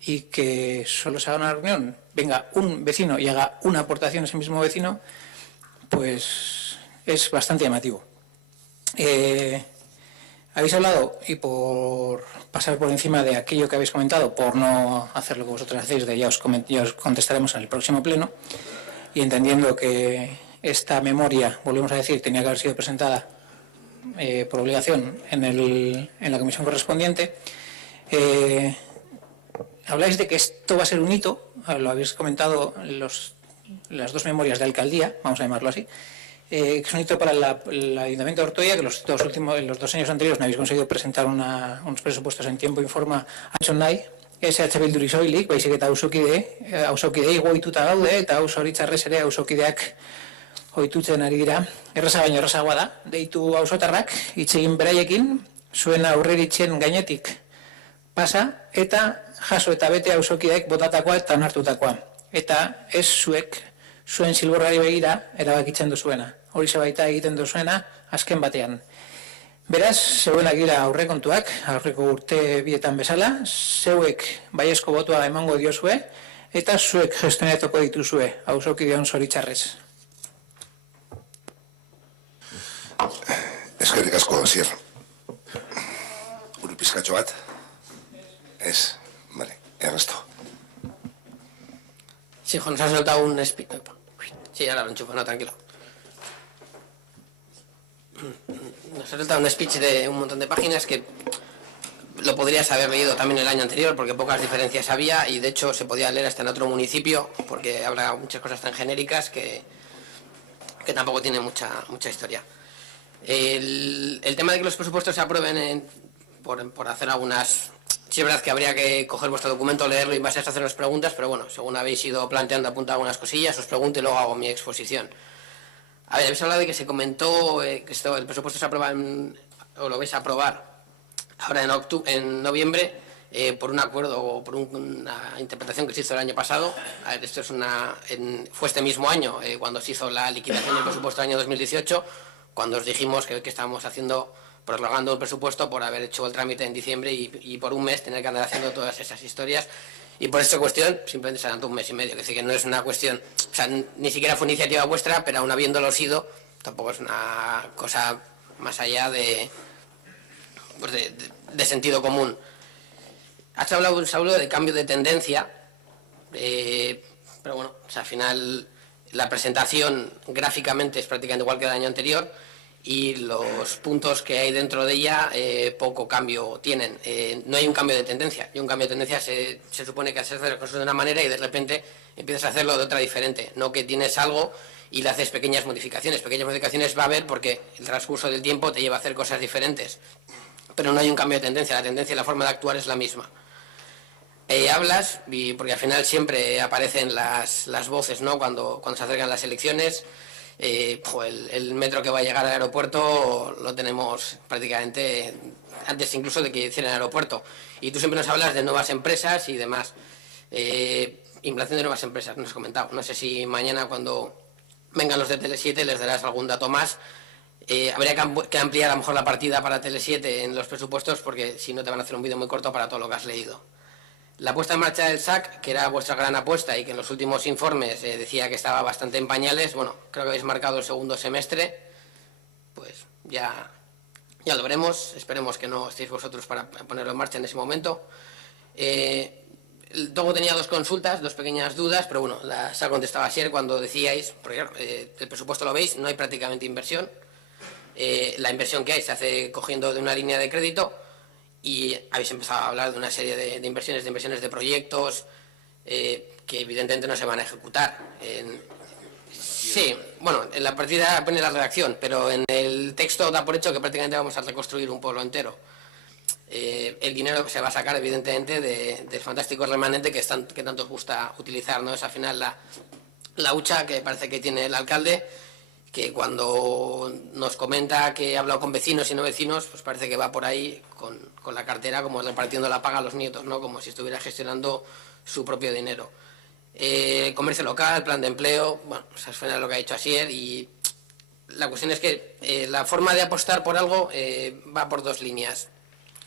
y que solo se haga una reunión, venga un vecino y haga una aportación a ese mismo vecino, pues es bastante llamativo. Habéis hablado, y por pasar por encima de aquello que habéis comentado, por no hacer lo que vosotros hacéis, ya os contestaremos en el próximo pleno, y entendiendo que esta memoria, volvemos a decir, tenía que haber sido presentada por obligación en la comisión correspondiente, habláis de que esto va a ser un hito, lo habéis comentado en las dos memorias de alcaldía, vamos a llamarlo así, que es un hito para el Ayuntamiento de Ortuella, que en los 2 años anteriores no habéis conseguido presentar unos presupuestos en tiempo y forma atxonnai, SH Bilduri soilik, baizik eta auzokideei goituta gaude, eta auzoritxarrez ere auzokideak ohitutzen ari dira. Erraza baino errazagoa da, deitu auzotarrak, hitz egin beraiekin, zuen aurreritzen gainetik pasa, eta jaso eta bete auzokideek botatakoa eta onartutakoa. Eta ez zuek, zuen zilborrari begira, erabakitzen duzuena. Hori baita egiten duzuena, azken batean. Beraz, zeuenak dira aurrekontuak, aurreko urte bietan bezala, zeuek baiezko botoa emango diozue, eta zuek gestionatuko dituzue, auzokideon zoritxarrez. Eskerrik asko, Asier. Uri pizkatxo bat? Ez, vale, Ernesto. Sí, nos ha soltado un speech. Sí, ahora lo enchufo, no, tranquilo. Nos ha soltado un speech de un montón de páginas que lo podrías haber leído también el año anterior, porque pocas diferencias había, y de hecho se podía leer hasta en otro municipio, porque habrá muchas cosas tan genéricas que tampoco tiene mucha historia. El tema de que los presupuestos se aprueben por hacer algunas... Sí, es verdad que habría que coger vuestro documento, leerlo y en base a esto hacer las preguntas, pero bueno, según habéis ido planteando, apunto algunas cosillas, os pregunto y luego hago mi exposición. A ver, habéis hablado de que se comentó que el presupuesto se aprueba o lo vais a aprobar ahora en noviembre por un acuerdo o por una interpretación que se hizo el año pasado. A ver, esto es fue este mismo año cuando se hizo la liquidación del presupuesto del año 2018, cuando os dijimos que estábamos prorrogando el presupuesto por haber hecho el trámite en diciembre y por un mes tener que andar haciendo todas esas historias. Y por esa cuestión simplemente se adelantó un mes y medio. Es decir, que no es una cuestión, o sea, ni siquiera fue iniciativa vuestra, pero aún habiéndolo sido, tampoco es una cosa más allá de sentido común. Has hablado, Saulo, de cambio de tendencia, pero bueno, o sea, al final la presentación gráficamente es prácticamente igual que el año anterior y los puntos que hay dentro de ella poco cambio tienen. No hay un cambio de tendencia. Y un cambio de tendencia se supone que haces las cosas de una manera y de repente empiezas a hacerlo de otra diferente. No que tienes algo y le haces pequeñas modificaciones. Pequeñas modificaciones va a haber porque el transcurso del tiempo te lleva a hacer cosas diferentes. Pero no hay un cambio de tendencia. La tendencia y la forma de actuar es la misma. Hablas, porque al final siempre aparecen las voces, ¿no? Cuando se acercan las elecciones. El metro que va a llegar al aeropuerto lo tenemos prácticamente antes incluso de que hicieran el aeropuerto. Y tú siempre nos hablas de nuevas empresas y demás. Implantación de nuevas empresas, nos has comentado. No sé si mañana cuando vengan los de Tele7 les darás algún dato más. Habría que ampliar a lo mejor la partida para Tele7 en los presupuestos porque si no te van a hacer un vídeo muy corto para todo lo que has leído. La puesta en marcha del SAC, que era vuestra gran apuesta y que en los últimos informes decía que estaba bastante en pañales, bueno, creo que habéis marcado el segundo semestre, pues ya lo veremos, esperemos que no estéis vosotros para ponerlo en marcha en ese momento. Luego tenía dos consultas, dos pequeñas dudas, pero bueno, las ha contestado ayer cuando decíais, porque claro, el presupuesto lo veis, no hay prácticamente inversión, la inversión que hay se hace cogiendo de una línea de crédito. Y habéis empezado a hablar de una serie de inversiones de proyectos que evidentemente no se van a ejecutar. Sí, bueno, en la partida pone la redacción, pero en el texto da por hecho que prácticamente vamos a reconstruir un pueblo entero. El dinero que se va a sacar evidentemente del fantástico remanente que tanto os gusta utilizar, ¿no? Es al final la hucha que parece que tiene el alcalde, que cuando nos comenta que ha hablado con vecinos y no vecinos, pues parece que va por ahí con la cartera como repartiendo la paga a los nietos, ¿no? Como si estuviera gestionando su propio dinero. Comercio local, plan de empleo, bueno, pues al final lo que ha dicho Asier, y la cuestión es que la forma de apostar por algo va por dos líneas.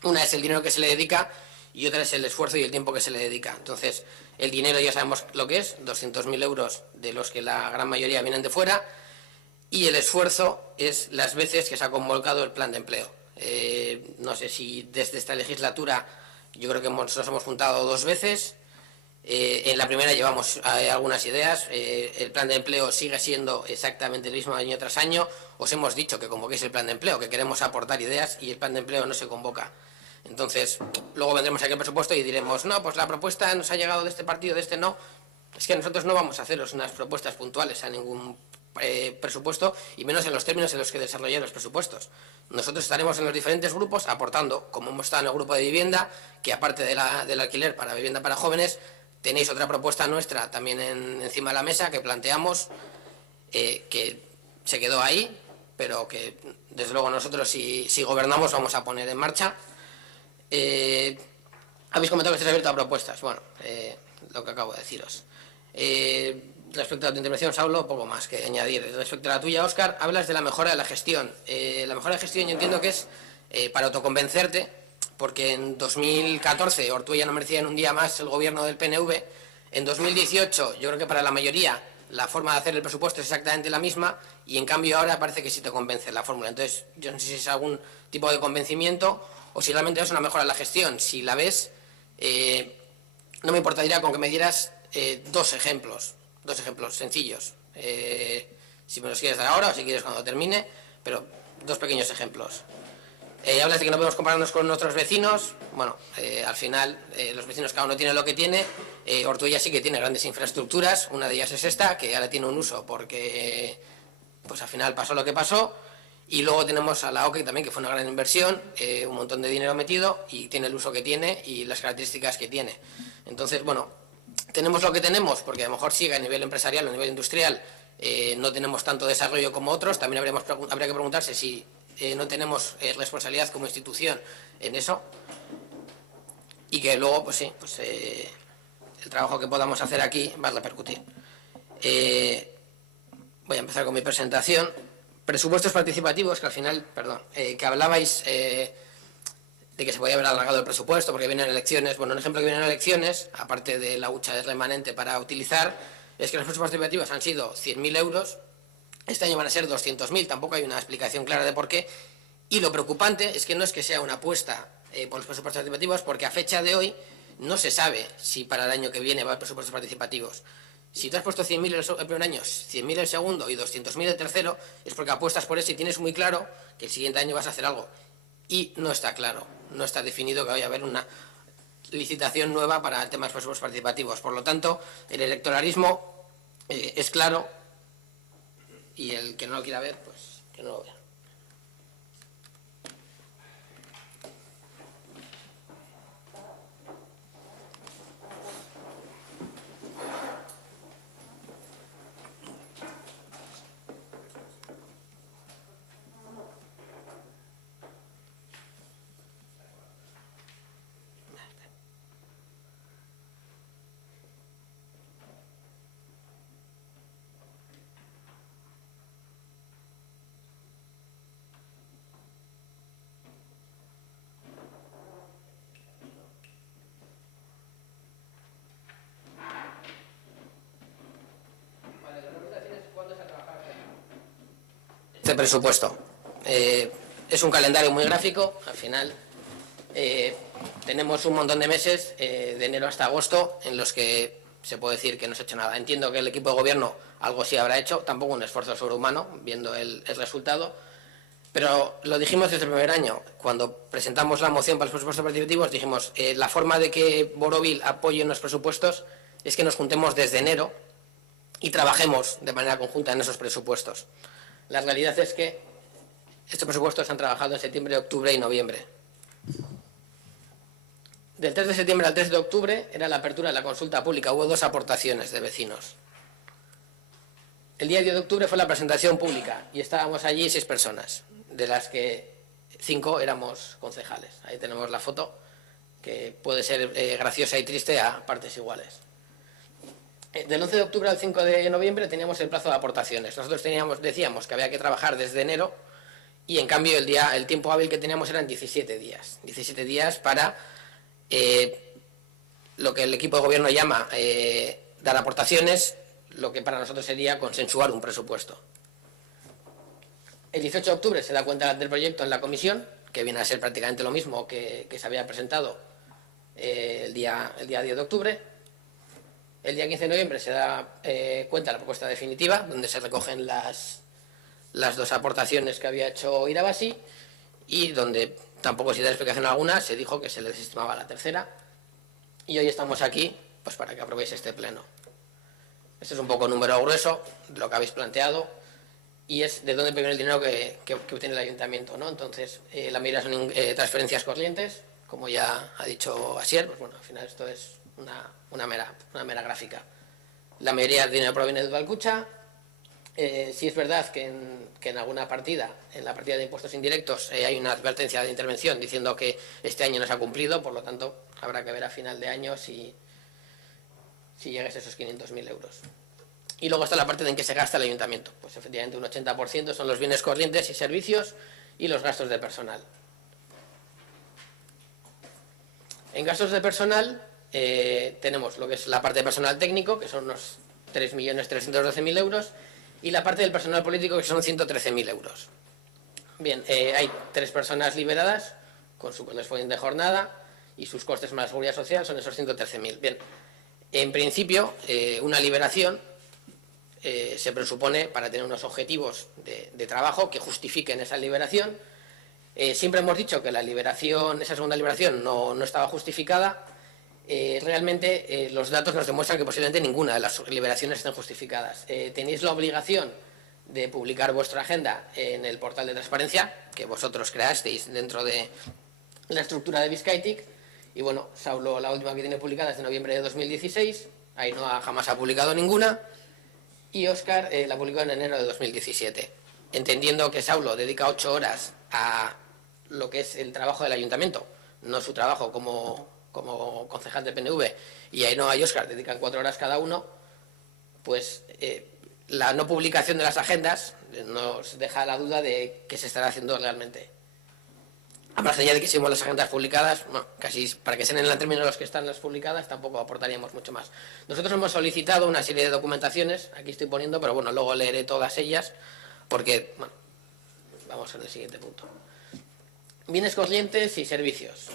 Una es el dinero que se le dedica y otra es el esfuerzo y el tiempo que se le dedica. Entonces, el dinero ya sabemos lo que es, 200.000 euros, de los que la gran mayoría vienen de fuera, y el esfuerzo es las veces que se ha convocado el plan de empleo. No sé si desde esta legislatura yo creo que nos hemos juntado dos veces. En la primera llevamos algunas ideas. El plan de empleo sigue siendo exactamente el mismo año tras año. Os hemos dicho que convoquéis el plan de empleo, que queremos aportar ideas y el plan de empleo no se convoca. Entonces, luego vendremos aquí al presupuesto y diremos, no, pues la propuesta nos ha llegado de este partido, de este no. Es que nosotros no vamos a haceros unas propuestas puntuales a ningún presupuesto y menos en los términos en los que desarrollan los presupuestos. Nosotros estaremos en los diferentes grupos aportando, como hemos estado en el grupo de vivienda, que aparte del alquiler para vivienda para jóvenes, tenéis otra propuesta nuestra también encima de la mesa que planteamos, que se quedó ahí, pero que desde luego nosotros si gobernamos vamos a poner en marcha. Habéis comentado que estáis abiertos a propuestas. Bueno, lo que acabo de deciros. Respecto a tu intervención, Saulo, poco más que añadir. Respecto a la tuya, Óscar, hablas de la mejora de la gestión. La mejora de gestión yo entiendo que es para autoconvencerte, porque en 2014 Ortuella no merecía en un día más el gobierno del PNV. En 2018 yo creo que para la mayoría la forma de hacer el presupuesto es exactamente la misma y en cambio ahora parece que sí te convence la fórmula. Entonces yo no sé si es algún tipo de convencimiento o si realmente es una mejora de la gestión. Si la ves, no me importaría con que me dieras dos ejemplos sencillos. Si me los quieres dar ahora o si quieres cuando termine, pero dos pequeños ejemplos. Hablas de que no podemos compararnos con nuestros vecinos. Bueno, al final los vecinos cada uno tiene lo que tiene. Ortuella sí que tiene grandes infraestructuras. Una de ellas es esta, que ahora tiene un uso porque pues al final pasó lo que pasó. Y luego tenemos a la OCE también, que fue una gran inversión, un montón de dinero metido y tiene el uso que tiene y las características que tiene. Entonces, bueno, tenemos lo que tenemos porque a lo mejor sigue a nivel empresarial o a nivel industrial. No tenemos tanto desarrollo como otros. También habría que preguntarse si no tenemos responsabilidad como institución en eso y que luego, pues sí, pues el trabajo que podamos hacer aquí va a repercutir. Voy a empezar con mi presentación. presupuestos participativos, que al final, perdón, que hablabais de que se podía haber alargado el presupuesto porque vienen elecciones. Bueno, un ejemplo que vienen elecciones, aparte de la hucha remanente para utilizar, es que los presupuestos participativos han sido 100.000 euros, este año van a ser 200.000, tampoco hay una explicación clara de por qué. Y lo preocupante es que no es que sea una apuesta por los presupuestos participativos, porque a fecha de hoy no se sabe si para el año que viene va a haber presupuestos participativos. Si tú has puesto 100.000 el primer año, 100.000 el segundo y 200.000 el tercero, es porque apuestas por eso y tienes muy claro que el siguiente año vas a hacer algo. Y no está claro, no está definido que vaya a haber una licitación nueva para el tema de los presupuestos participativos. Por lo tanto, el electoralismo es claro, y el que no lo quiera ver, pues que no lo vea. Este presupuesto es un calendario muy gráfico. Al final tenemos un montón de meses, de enero hasta agosto, en los que se puede decir que no se ha hecho nada. Entiendo que el equipo de gobierno algo sí habrá hecho, tampoco un esfuerzo sobrehumano, viendo el resultado, pero lo dijimos desde el primer año. Cuando presentamos la moción para los presupuestos participativos, dijimos la forma de que Borovil apoye en los presupuestos es que nos juntemos desde enero y trabajemos de manera conjunta en esos presupuestos. La realidad es que estos presupuestos se han trabajado en septiembre, octubre y noviembre. Del 3 de septiembre al 3 de octubre era la apertura de la consulta pública. Hubo 2 aportaciones de vecinos. El día 10 de octubre fue la presentación pública y estábamos allí 6 personas, de las que 5 éramos concejales. Ahí tenemos la foto, que puede ser graciosa y triste a partes iguales. Del 11 de octubre al 5 de noviembre teníamos el plazo de aportaciones. Nosotros decíamos que había que trabajar desde enero y en cambio el tiempo hábil que teníamos eran 17 días. 17 días para lo que el equipo de gobierno llama dar aportaciones, lo que para nosotros sería consensuar un presupuesto. El 18 de octubre se da cuenta del proyecto en la comisión, que viene a ser prácticamente lo mismo que se había presentado el día 10 de octubre. El día 15 de noviembre se da cuenta de la propuesta definitiva, donde se recogen las 2 aportaciones que había hecho Irabasi y donde tampoco se da explicación alguna, se dijo que se le desestimaba la tercera. Y hoy estamos aquí pues para que aprobéis este pleno. Este es un poco número grueso de lo que habéis planteado y es de dónde viene el dinero que obtiene el ayuntamiento, ¿no? Entonces, la mayoría son transferencias corrientes, como ya ha dicho Asier. Pues bueno, al final esto es una mera gráfica. La mayoría del dinero proviene de Udalkutxa. Sí es verdad que en alguna partida, en la partida de impuestos indirectos, hay una advertencia de intervención diciendo que este año no se ha cumplido, por lo tanto habrá que ver a final de año si llegas a esos 500.000 euros. Y luego está la parte en que se gasta el ayuntamiento. Pues efectivamente un 80% son los bienes corrientes y servicios y los gastos de personal. En gastos de personal tenemos lo que es la parte de personal técnico, que son unos 3.312.000 euros, y la parte del personal político, que son 113.000 euros. Bien, hay 3 personas liberadas con su correspondiente de jornada y sus costes más la seguridad social son esos 113.000. Bien, en principio, una liberación se presupone para tener unos objetivos de trabajo que justifiquen esa liberación. Siempre hemos dicho que la liberación, esa segunda liberación no estaba justificada. Realmente los datos nos demuestran que posiblemente ninguna de las liberaciones estén justificadas. Tenéis la obligación de publicar vuestra agenda en el portal de transparencia que vosotros creasteis dentro de la estructura de Bizkaitik. Y bueno, Saulo, la última que tiene publicada es de noviembre de 2016, Ainhoa jamás ha publicado ninguna, y Óscar la publicó en enero de 2017. Entendiendo que Saulo dedica 8 horas a lo que es el trabajo del ayuntamiento, no su trabajo como concejal del PNV, y Ainhoa y Óscar dedican 4 horas cada uno, pues la no publicación de las agendas nos deja la duda de qué se estará haciendo realmente. A margen ya de que seguimos las agendas publicadas, bueno, casi para que sean en el término de los que están las publicadas, tampoco aportaríamos mucho más. Nosotros hemos solicitado una serie de documentaciones, aquí estoy poniendo, pero bueno, luego leeré todas ellas, porque, bueno, vamos al siguiente punto. Bienes corrientes y servicios.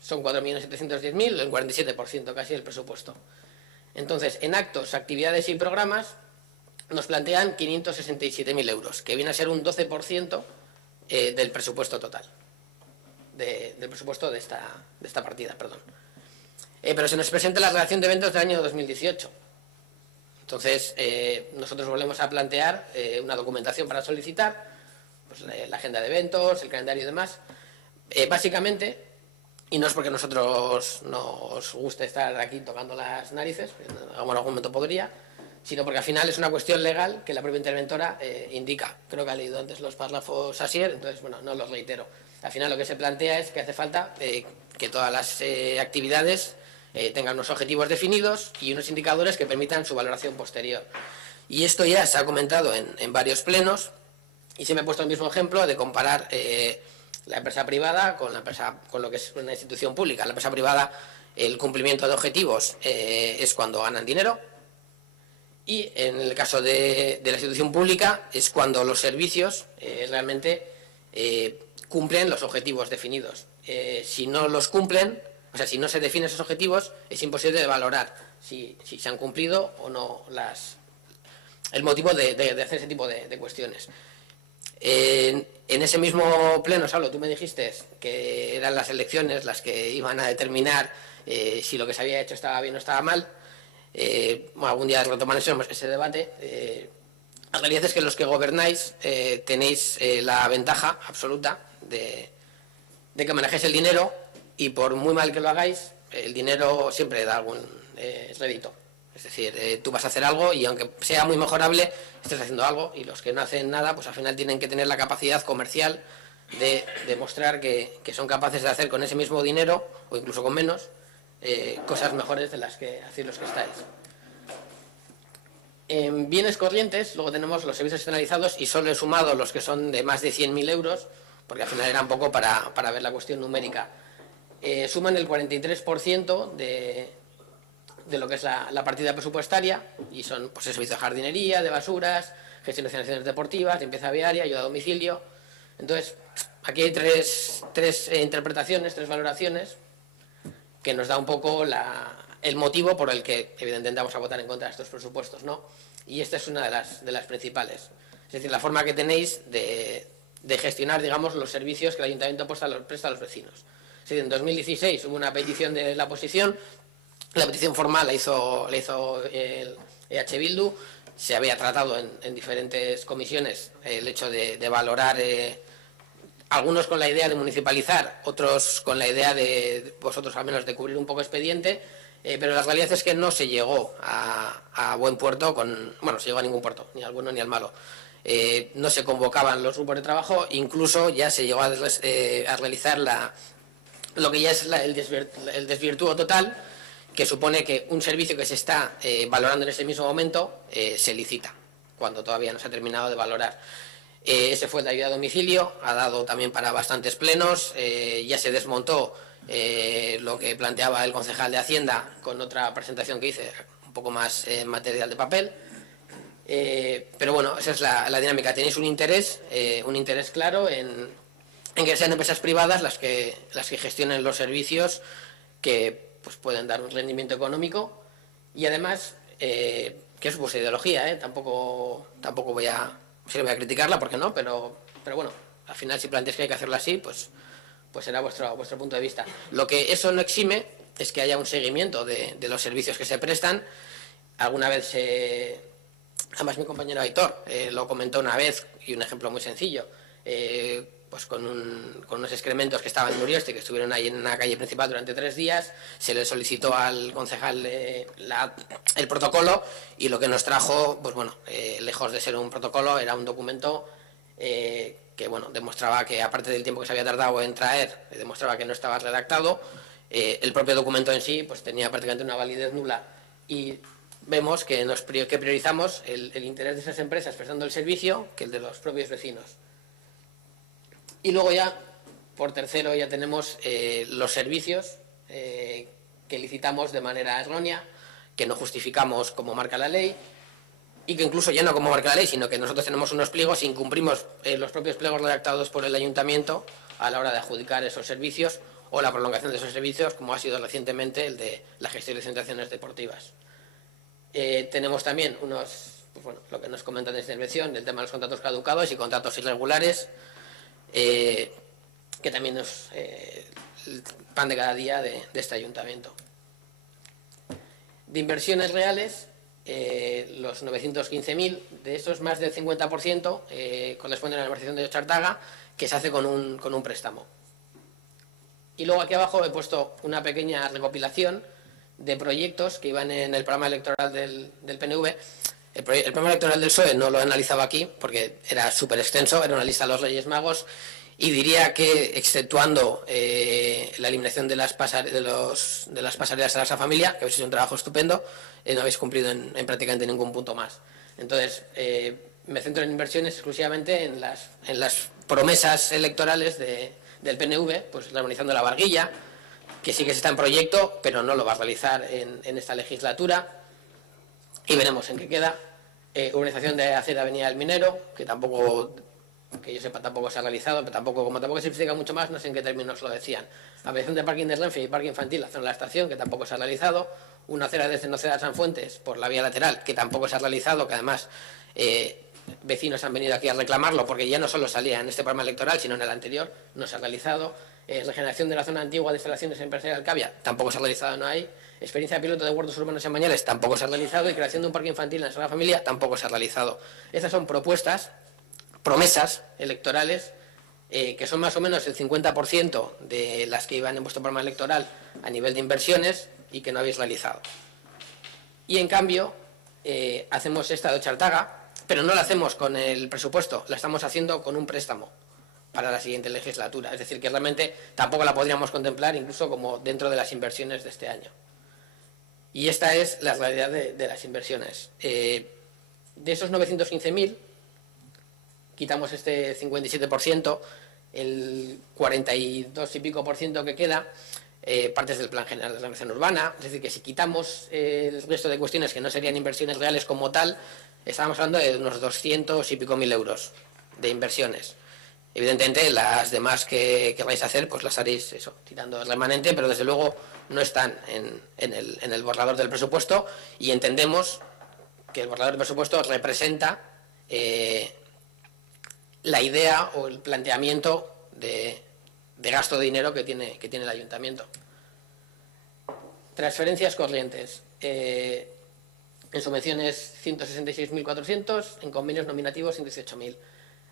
Son 4.710.000, el 47% casi del presupuesto. Entonces, en actos, actividades y programas nos plantean 567.000 euros, que viene a ser un 12% del presupuesto total, del presupuesto de esta partida, perdón. Pero se nos presenta la relación de eventos del año 2018. Entonces, nosotros volvemos a plantear una documentación para solicitar, pues, la agenda de eventos, el calendario y demás. Básicamente, y no es porque nosotros nos guste estar aquí tocando las narices, en algún momento podría, sino porque al final es una cuestión legal que la propia interventora indica. Creo que ha leído antes los párrafos Asier, entonces, bueno, no los reitero. Al final lo que se plantea es que hace falta que todas las actividades tengan unos objetivos definidos y unos indicadores que permitan su valoración posterior. Y esto ya se ha comentado en varios plenos, y se me ha puesto el mismo ejemplo de comparar la empresa privada con lo que es una institución pública. La empresa privada, el cumplimiento de objetivos es cuando ganan dinero, y en el caso de la institución pública es cuando los servicios realmente cumplen los objetivos definidos. Si no los cumplen, o sea, si no se definen esos objetivos, es imposible de valorar si se han cumplido o no el motivo de hacer ese tipo de cuestiones. En ese mismo pleno, Saulo, tú me dijiste que eran las elecciones las que iban a determinar si lo que se había hecho estaba bien o estaba mal. Bueno, algún día retomaremos ese debate. La realidad es que los que gobernáis tenéis la ventaja absoluta de que manejéis el dinero, y por muy mal que lo hagáis, el dinero siempre da algún rédito. Es decir, tú vas a hacer algo y aunque sea muy mejorable, estás haciendo algo, y los que no hacen nada, pues al final tienen que tener la capacidad comercial de demostrar que son capaces de hacer con ese mismo dinero, o incluso con menos, cosas mejores de las que hacéis los que estáis. En bienes corrientes, luego tenemos los servicios externalizados, y solo he sumado los que son de más de 100.000 euros, porque al final era un poco para ver la cuestión numérica. Suman el 43% de lo que es la partida presupuestaria, y son, pues, el servicio de jardinería, de basuras, gestión de instalaciones deportivas, limpieza viaria, ayuda a domicilio. Entonces, aquí hay tres interpretaciones, tres valoraciones, que nos da un poco el motivo por el que evidentemente vamos a votar en contra de estos presupuestos, ¿no? Y esta es una de las principales. Es decir, la forma que tenéis de gestionar, digamos, los servicios que el Ayuntamiento presta a los vecinos. Es decir, en 2016 hubo una petición de la oposición. La petición formal la hizo el EH Bildu. Se había tratado en diferentes comisiones el hecho de valorar, algunos con la idea de municipalizar, otros con la idea de, vosotros al menos, de cubrir un poco expediente, pero la realidad es que no se llegó a buen puerto no se llegó a ningún puerto, ni al bueno ni al malo. No se convocaban los grupos de trabajo, incluso ya se llegó a realizar lo que ya es el desvirtúo total, que supone que un servicio que se está valorando en ese mismo momento se licita, cuando todavía no se ha terminado de valorar. Ese fue el de ayuda a domicilio, ha dado también para bastantes plenos, ya se desmontó lo que planteaba el concejal de Hacienda con otra presentación que hice, un poco más material de papel. Pero bueno, esa es la dinámica. Tenéis un interés claro en que sean empresas privadas las que gestionen los servicios que, pues, pueden dar un rendimiento económico, y además que es vuestra ideología, tampoco voy a criticarla, porque no, pero bueno, al final, si planteáis que hay que hacerlo así, pues será vuestro punto de vista. Lo que eso no exime es que haya un seguimiento de los servicios que se prestan. Alguna vez además mi compañero Aitor lo comentó una vez, y un ejemplo muy sencillo, pues con unos excrementos que estaban en Urioste, que estuvieron ahí en una calle principal durante 3 días, se le solicitó al concejal el protocolo, y lo que nos trajo, pues bueno, lejos de ser un protocolo, era un documento que, bueno, demostraba que, aparte del tiempo que se había tardado en traer, demostraba que no estaba redactado. El propio documento en sí, pues tenía prácticamente una validez nula, y vemos que que priorizamos el interés de esas empresas prestando el servicio que el de los propios vecinos. Y luego ya, por tercero, ya tenemos los servicios que licitamos de manera errónea, que no justificamos como marca la ley, y que incluso ya no como marca la ley, sino que nosotros tenemos unos pliegos, incumplimos los propios pliegos redactados por el ayuntamiento a la hora de adjudicar esos servicios o la prolongación de esos servicios, como ha sido recientemente el de la gestión de centraciones deportivas. Tenemos también lo que nos comentan de esta intervención, el tema de los contratos caducados y contratos irregulares, que también es el pan de cada día de este ayuntamiento. De inversiones reales, los 915.000, de esos más del 50% corresponden a la urbanización de Ochartaga, que se hace con un préstamo. Y luego aquí abajo he puesto una pequeña recopilación de proyectos que iban en el programa electoral del PNV. El programa electoral del PSOE no lo he analizado aquí porque era súper extenso, era una lista de los Reyes Magos, y diría que, exceptuando la eliminación de las pasarelas a la familia, que habéis hecho un trabajo estupendo, no habéis cumplido en prácticamente ningún punto más. Entonces, me centro en inversiones exclusivamente en las promesas electorales del PNV, pues reorganizando la Barguilla, que sí que está en proyecto, pero no lo va a realizar en esta legislatura, y veremos en qué queda. Urbanización de Acera Avenida del Minero, que tampoco, que yo sepa, tampoco se ha realizado, pero como tampoco se explica mucho más, no sé en qué términos lo decían. Ampliación de parking de Renfe y parque infantil, la zona de la estación, que tampoco se ha realizado. Una acera desde Noceda a San Fuentes por la vía lateral, que tampoco se ha realizado, que además vecinos han venido aquí a reclamarlo, porque ya no solo salía en este programa electoral, sino en el anterior, no se ha realizado. Regeneración de la zona antigua de instalaciones empresariales Alcavia, tampoco se ha realizado, no hay. Experiencia piloto de huertos urbanos en Bañales, tampoco se ha realizado. Y creación de un parque infantil en la Sagrada Familia, tampoco se ha realizado. Estas son promesas electorales, que son más o menos el 50% de las que iban en vuestro programa electoral a nivel de inversiones y que no habéis realizado. Y en cambio, hacemos esta de Ochartaga, pero no la hacemos con el presupuesto, la estamos haciendo con un préstamo para la siguiente legislatura. Es decir, que realmente tampoco la podríamos contemplar incluso como dentro de las inversiones de este año. Y esta es la realidad de las inversiones. De esos 915.000, quitamos este 57%, el 42 y pico % que queda, partes del Plan General de Renovación Urbana. Es decir, que si quitamos el resto de cuestiones que no serían inversiones reales como tal, estábamos hablando de unos 200 y pico mil euros de inversiones. Evidentemente, las demás que vais a hacer, pues las haréis tirando el remanente, pero desde luego no están en el borrador del presupuesto, y entendemos que el borrador del presupuesto representa la idea o el planteamiento de gasto de dinero que tiene el ayuntamiento. Transferencias corrientes. En subvenciones 166.400, en convenios nominativos 118.000.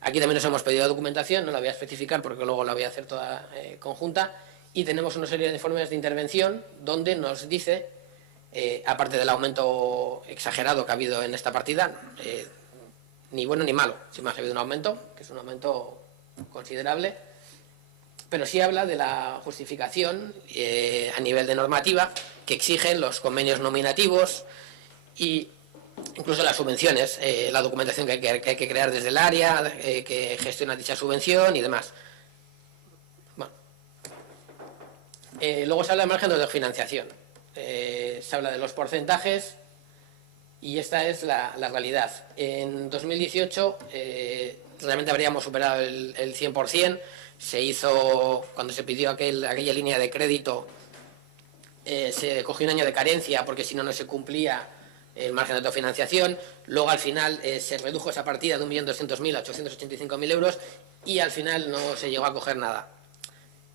Aquí también nos hemos pedido documentación, no la voy a especificar porque luego la voy a hacer toda conjunta, y tenemos una serie de informes de intervención donde nos dice, aparte del aumento exagerado que ha habido en esta partida, ni bueno ni malo, si más ha habido un aumento, que es un aumento considerable, pero sí habla de la justificación a nivel de normativa que exigen los convenios nominativos y incluso las subvenciones, la documentación que hay que crear desde el área, que gestiona dicha subvención y demás. Bueno. Luego se habla de margen de financiación. Se habla de los porcentajes y esta es la realidad. En 2018 realmente habríamos superado el 100%. Se hizo, cuando se pidió aquella línea de crédito, se cogió un año de carencia porque si no, no se cumplía el margen de autofinanciación. Luego al final se redujo esa partida de 1.200.000 a 885.000 euros y al final no se llegó a coger nada.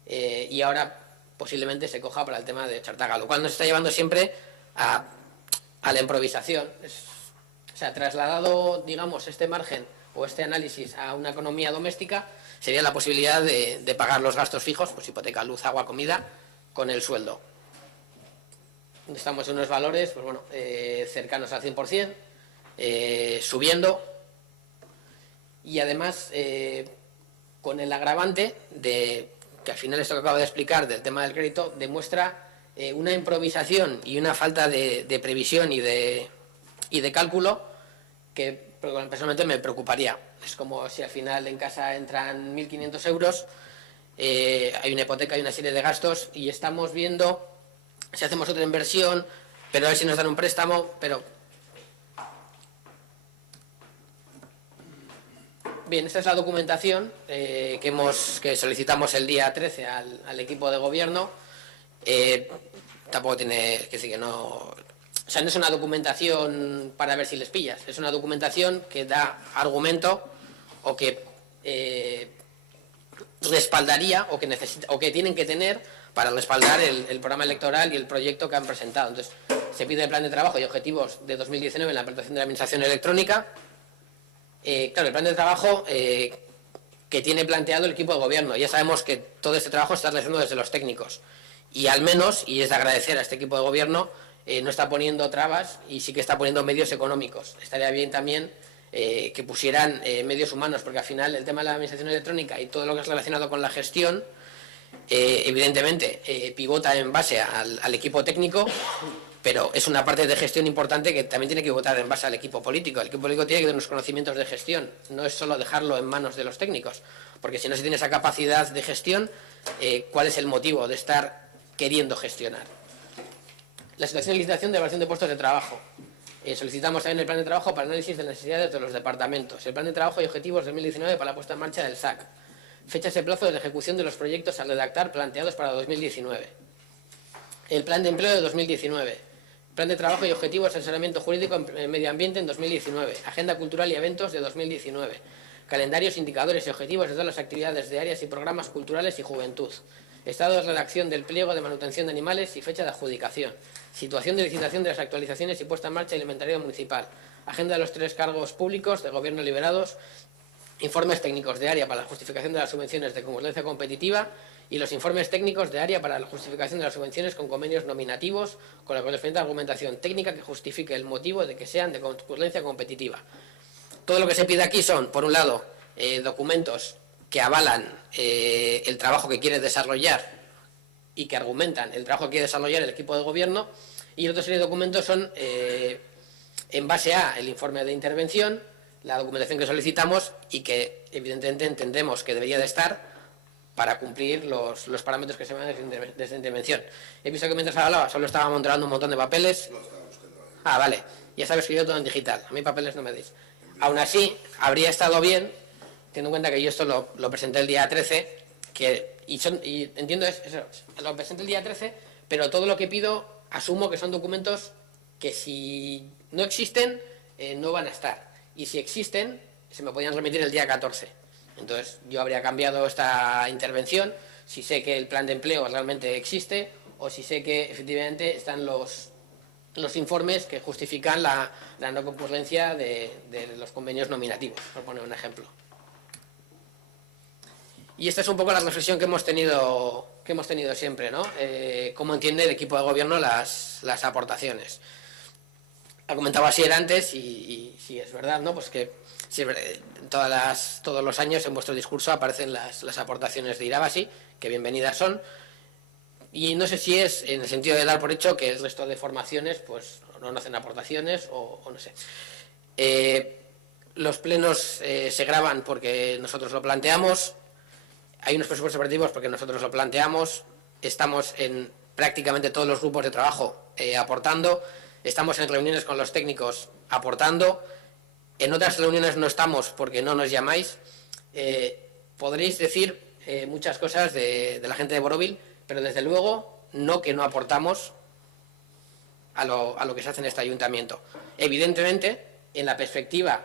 Y ahora posiblemente se coja para el tema de Ochartaga, lo cual nos está llevando siempre a la improvisación. O sea, trasladado, digamos, este margen o este análisis a una economía doméstica, sería la posibilidad de pagar los gastos fijos, pues hipoteca, luz, agua, comida, con el sueldo. Estamos en unos valores, pues bueno, cercanos al 100%, subiendo, y además con el agravante de que al final esto que acabo de explicar del tema del crédito demuestra una improvisación y una falta de previsión y de y de cálculo que personalmente me preocuparía. Es como si al final en casa entran 1.500 euros, hay una hipoteca, hay una serie de gastos y estamos viendo si hacemos otra inversión, pero a ver si nos dan un préstamo, pero... Bien, esta es la documentación que solicitamos el día 13 al equipo de gobierno. Tampoco tiene que decir que no... O sea, no es una documentación para ver si les pillas, es una documentación que da argumento o que respaldaría o que tienen que tener para respaldar el programa electoral y el proyecto que han presentado. Entonces, se pide el plan de trabajo y objetivos de 2019 en la implantación de la administración electrónica. Claro, el plan de trabajo que tiene planteado el equipo de gobierno. Ya sabemos que todo este trabajo está realizando desde los técnicos. Y al menos, y es de agradecer a este equipo de gobierno, no está poniendo trabas y sí que está poniendo medios económicos. Estaría bien también que pusieran medios humanos, porque al final el tema de la administración electrónica y todo lo que es relacionado con la gestión, evidentemente pivota en base al equipo técnico, pero es una parte de gestión importante que también tiene que votar en base al equipo político. El equipo político tiene que tener unos conocimientos de gestión, no es solo dejarlo en manos de los técnicos, porque si no se tiene esa capacidad de gestión, ¿cuál es el motivo de estar queriendo gestionar? La situación de licitación de evaluación de puestos de trabajo. Solicitamos también el plan de trabajo para análisis de necesidades de los departamentos, el plan de trabajo y objetivos 2019 para la puesta en marcha del SAC, fechas y plazos de ejecución de los proyectos a redactar planteados para 2019, el plan de empleo de 2019, plan de trabajo y objetivos de asesoramiento jurídico en medio ambiente en 2019, agenda cultural y eventos de 2019, calendarios, indicadores y objetivos de todas las actividades de áreas y programas culturales y juventud, estado de redacción del pliego de manutención de animales y fecha de adjudicación, situación de licitación de las actualizaciones y puesta en marcha del inventario municipal, agenda de los 3 cargos públicos de gobierno liberados, informes técnicos de área para la justificación de las subvenciones de concurrencia competitiva y los informes técnicos de área para la justificación de las subvenciones con convenios nominativos con la correspondiente argumentación técnica que justifique el motivo de que sean de concurrencia competitiva. Todo lo que se pide aquí son, por un lado, documentos que avalan el trabajo que quiere desarrollar y que argumentan el trabajo que quiere desarrollar el equipo de gobierno, y otra serie de documentos son en base a el informe de intervención, la documentación que solicitamos y que evidentemente entendemos que debería de estar para cumplir los parámetros que se van de esta intervención. He visto que mientras hablaba solo estaba montando un montón de papeles. Ah, vale, ya sabes que yo todo en digital, a mí papeles no me deis. Aún así, habría estado bien, teniendo en cuenta que yo esto lo presenté el día 13, y entiendo eso, lo presenté el día 13, pero todo lo que pido asumo que son documentos que si no existen, no van a estar. Y si existen, se me podían remitir el día 14. Entonces, yo habría cambiado esta intervención si sé que el plan de empleo realmente existe o si sé que efectivamente están los informes que justifican la no concurrencia de los convenios nominativos, por poner un ejemplo. Y esta es un poco la reflexión que hemos tenido siempre, ¿no? Cómo entiende el equipo de gobierno las aportaciones. Ha comentado Asier antes y sí es verdad, ¿no? Pues que todos los años en vuestro discurso aparecen las aportaciones de Irabazi, que bienvenidas son, y no sé si es en el sentido de dar por hecho que el resto de formaciones pues no hacen aportaciones o no sé. Los plenos se graban porque nosotros lo planteamos, hay unos presupuestos operativos porque nosotros lo planteamos, estamos en prácticamente todos los grupos de trabajo aportando, estamos en reuniones con los técnicos aportando, en otras reuniones no estamos porque no nos llamáis. Podréis decir muchas cosas de la gente de Borovil, pero desde luego no que no aportamos a lo que se hace en este ayuntamiento. Evidentemente, en la perspectiva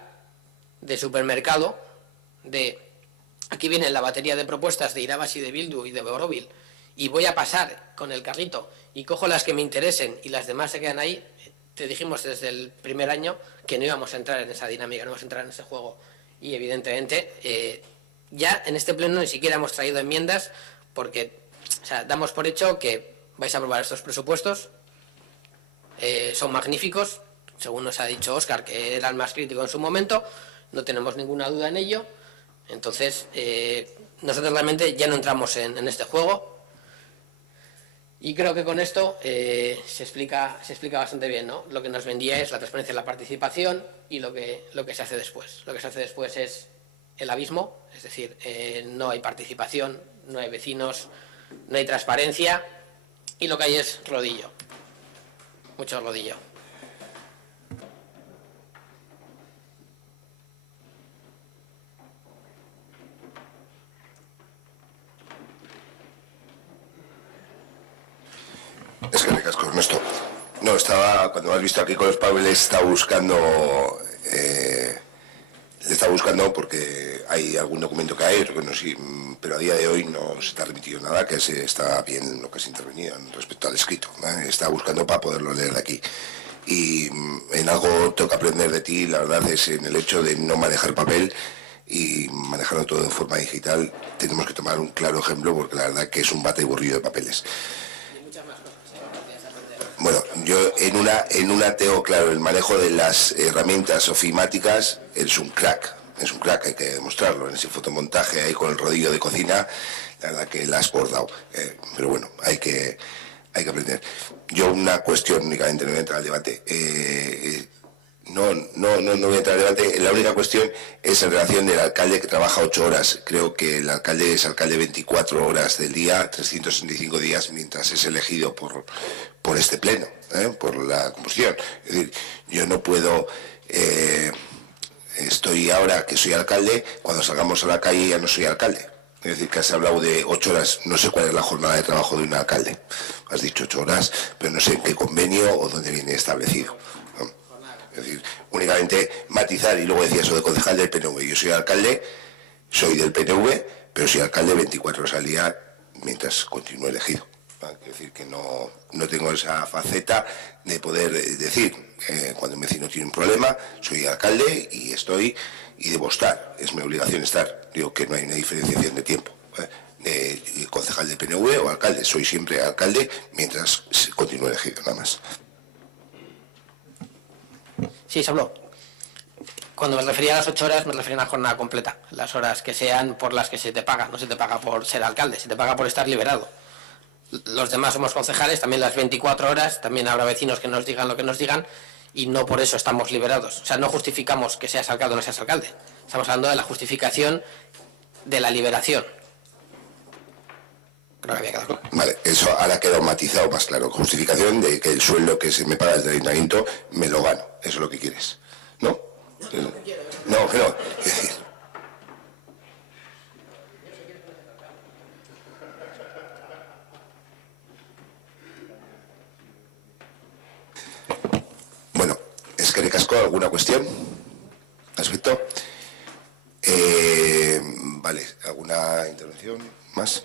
de supermercado, aquí viene la batería de propuestas de Irabazi, de Bildu y de Borovil, y voy a pasar con el carrito y cojo las que me interesen y las demás se quedan ahí. Te dijimos desde el primer año que no íbamos a entrar en esa dinámica, no íbamos a entrar en ese juego. Y evidentemente ya en este pleno ni siquiera hemos traído enmiendas porque damos por hecho que vais a aprobar estos presupuestos. Son magníficos, según nos ha dicho Óscar, que era el más crítico en su momento, no tenemos ninguna duda en ello. Entonces, nosotros realmente ya no entramos en este juego. Y creo que con esto se explica bastante bien, ¿no? Lo que nos vendía es la transparencia de la participación y lo que se hace después. Lo que se hace después es el abismo, es decir, no hay participación, no hay vecinos, no hay transparencia y lo que hay es rodillo, mucho rodillo. Es que recasco, Ernesto. No, cuando me has visto aquí con los papeles, estaba buscando porque hay algún documento que hay, otro que no, sí, pero a día de hoy no se está remitido nada, que está bien lo que se ha intervenido respecto al escrito. Estaba buscando para poderlo leer de aquí. Y en algo tengo que aprender de ti, la verdad, es en el hecho de no manejar papel y manejarlo todo de forma digital. Tenemos que tomar un claro ejemplo, porque la verdad que es un bate burrillo de papeles. Bueno, yo en una tengo claro, el manejo de las herramientas ofimáticas es un crack, hay que demostrarlo. En ese fotomontaje ahí con el rodillo de cocina, la verdad que la has bordado, pero bueno, hay que aprender. Yo una cuestión únicamente, no voy a entrar al debate, no voy a entrar al debate. La única cuestión es en relación del alcalde que trabaja 8 horas. Creo que el alcalde es alcalde 24 horas del día, 365 días, mientras es elegido por este pleno, por la composición. Es decir, yo no puedo... estoy ahora que soy alcalde, cuando salgamos a la calle ya no soy alcalde. Es decir, que has hablado de 8 horas, no sé cuál es la jornada de trabajo de un alcalde. Has dicho 8 horas, pero no sé en qué convenio o dónde viene establecido. Es decir, únicamente matizar, y luego decía eso de concejal del PNV. Yo soy alcalde, soy del PNV, pero soy alcalde 24 horas al día mientras continúe elegido. Quiero decir que no tengo esa faceta de poder decir, cuando un vecino tiene un problema, soy alcalde y estoy y debo estar, es mi obligación estar. Digo que no hay una diferenciación de tiempo. De concejal del PNV o alcalde, soy siempre alcalde mientras continúe elegido, nada más. Sí, se habló. Cuando me refería a las 8 horas, me refería a una jornada completa. Las horas que sean por las que se te paga. No se te paga por ser alcalde, se te paga por estar liberado. Los demás somos concejales, también las 24 horas, también habrá vecinos que nos digan lo que nos digan y no por eso estamos liberados. O sea, no justificamos que seas alcalde o no seas alcalde. Estamos hablando de la justificación de la liberación. Creo que había quedado claro. Vale, eso ahora queda matizado más claro. Justificación de que el sueldo que se me paga desde el ayuntamiento me lo gano. Eso es lo que quieres. ¿No? No, que no. Bueno, es que recasco alguna cuestión. ¿Has visto? Vale, ¿alguna intervención más?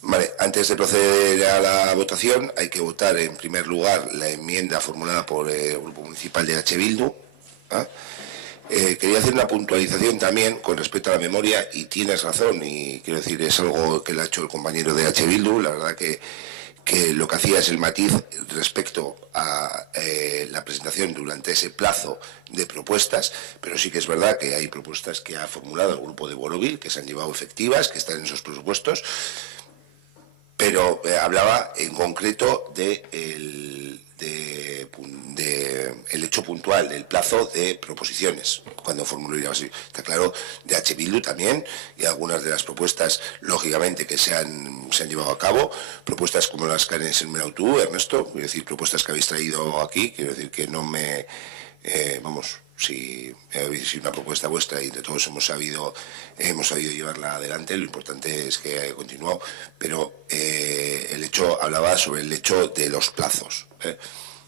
Vale, antes de proceder a la votación hay que votar en primer lugar la enmienda formulada por el Grupo Municipal de H. Bildu. Quería hacer una puntualización también con respecto a la memoria y tienes razón y quiero decir, es algo que le ha hecho el compañero de H. Bildu, la verdad que lo que hacía es el matiz respecto a la presentación durante ese plazo de propuestas, pero sí que es verdad que hay propuestas que ha formulado el grupo de Borovil, que se han llevado efectivas, que están en esos presupuestos, pero hablaba en concreto de el hecho puntual del plazo de proposiciones cuando formuló así. Está claro, de H. Bildu también, y algunas de las propuestas lógicamente que se han llevado a cabo, propuestas como las que has enumerado tú, Ernesto, quiero decir, propuestas que habéis traído aquí, quiero decir que no me si habéis sido una propuesta vuestra y de todos hemos sabido llevarla adelante, lo importante es que haya continuado, pero el hecho hablaba sobre el hecho de los plazos.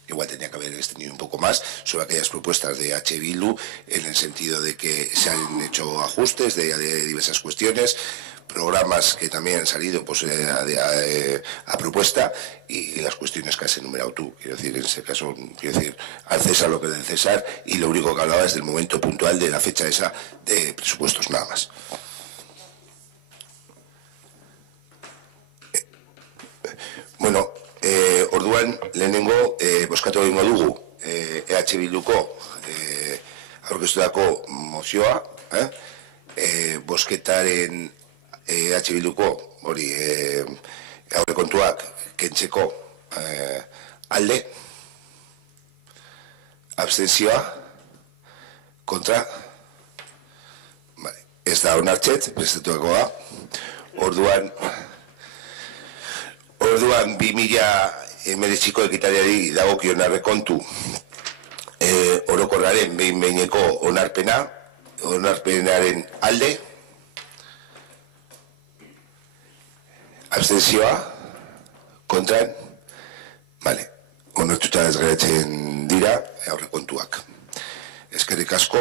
Igual tenía que haber extendido un poco más sobre aquellas propuestas de H. Bildu, en el sentido de que se han hecho ajustes de diversas cuestiones, programas que también han salido pues, a propuesta y las cuestiones que has enumerado tú. Quiero decir, en ese caso, quiero decir, al César lo que es del César, y lo único que hablaba es del momento puntual de la fecha esa de presupuestos, nada más. Bueno, orduan lehenengo bozkatu egingo dugu EH Bilduko aurkeztutako mozioa, bozketaren EH Bilduko hori aurrekontuak kentzeko alde, abstentzioa, kontra, ez da onartzet, prestatuakoa, orduan 2019ko ekitariari dagokion aurrekontu orokorraren behin-behineko onarpenaren alde, abstentzioa, kontran, onartuta ez geratzen dira aurrekontuak. Eskerrik asko,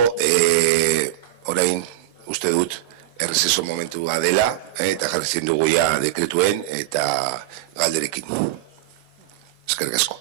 orain uste dut errezeso momentua dela, eta jarrizien dugu ja dekretuen eta galderekin. Eskerrik asko.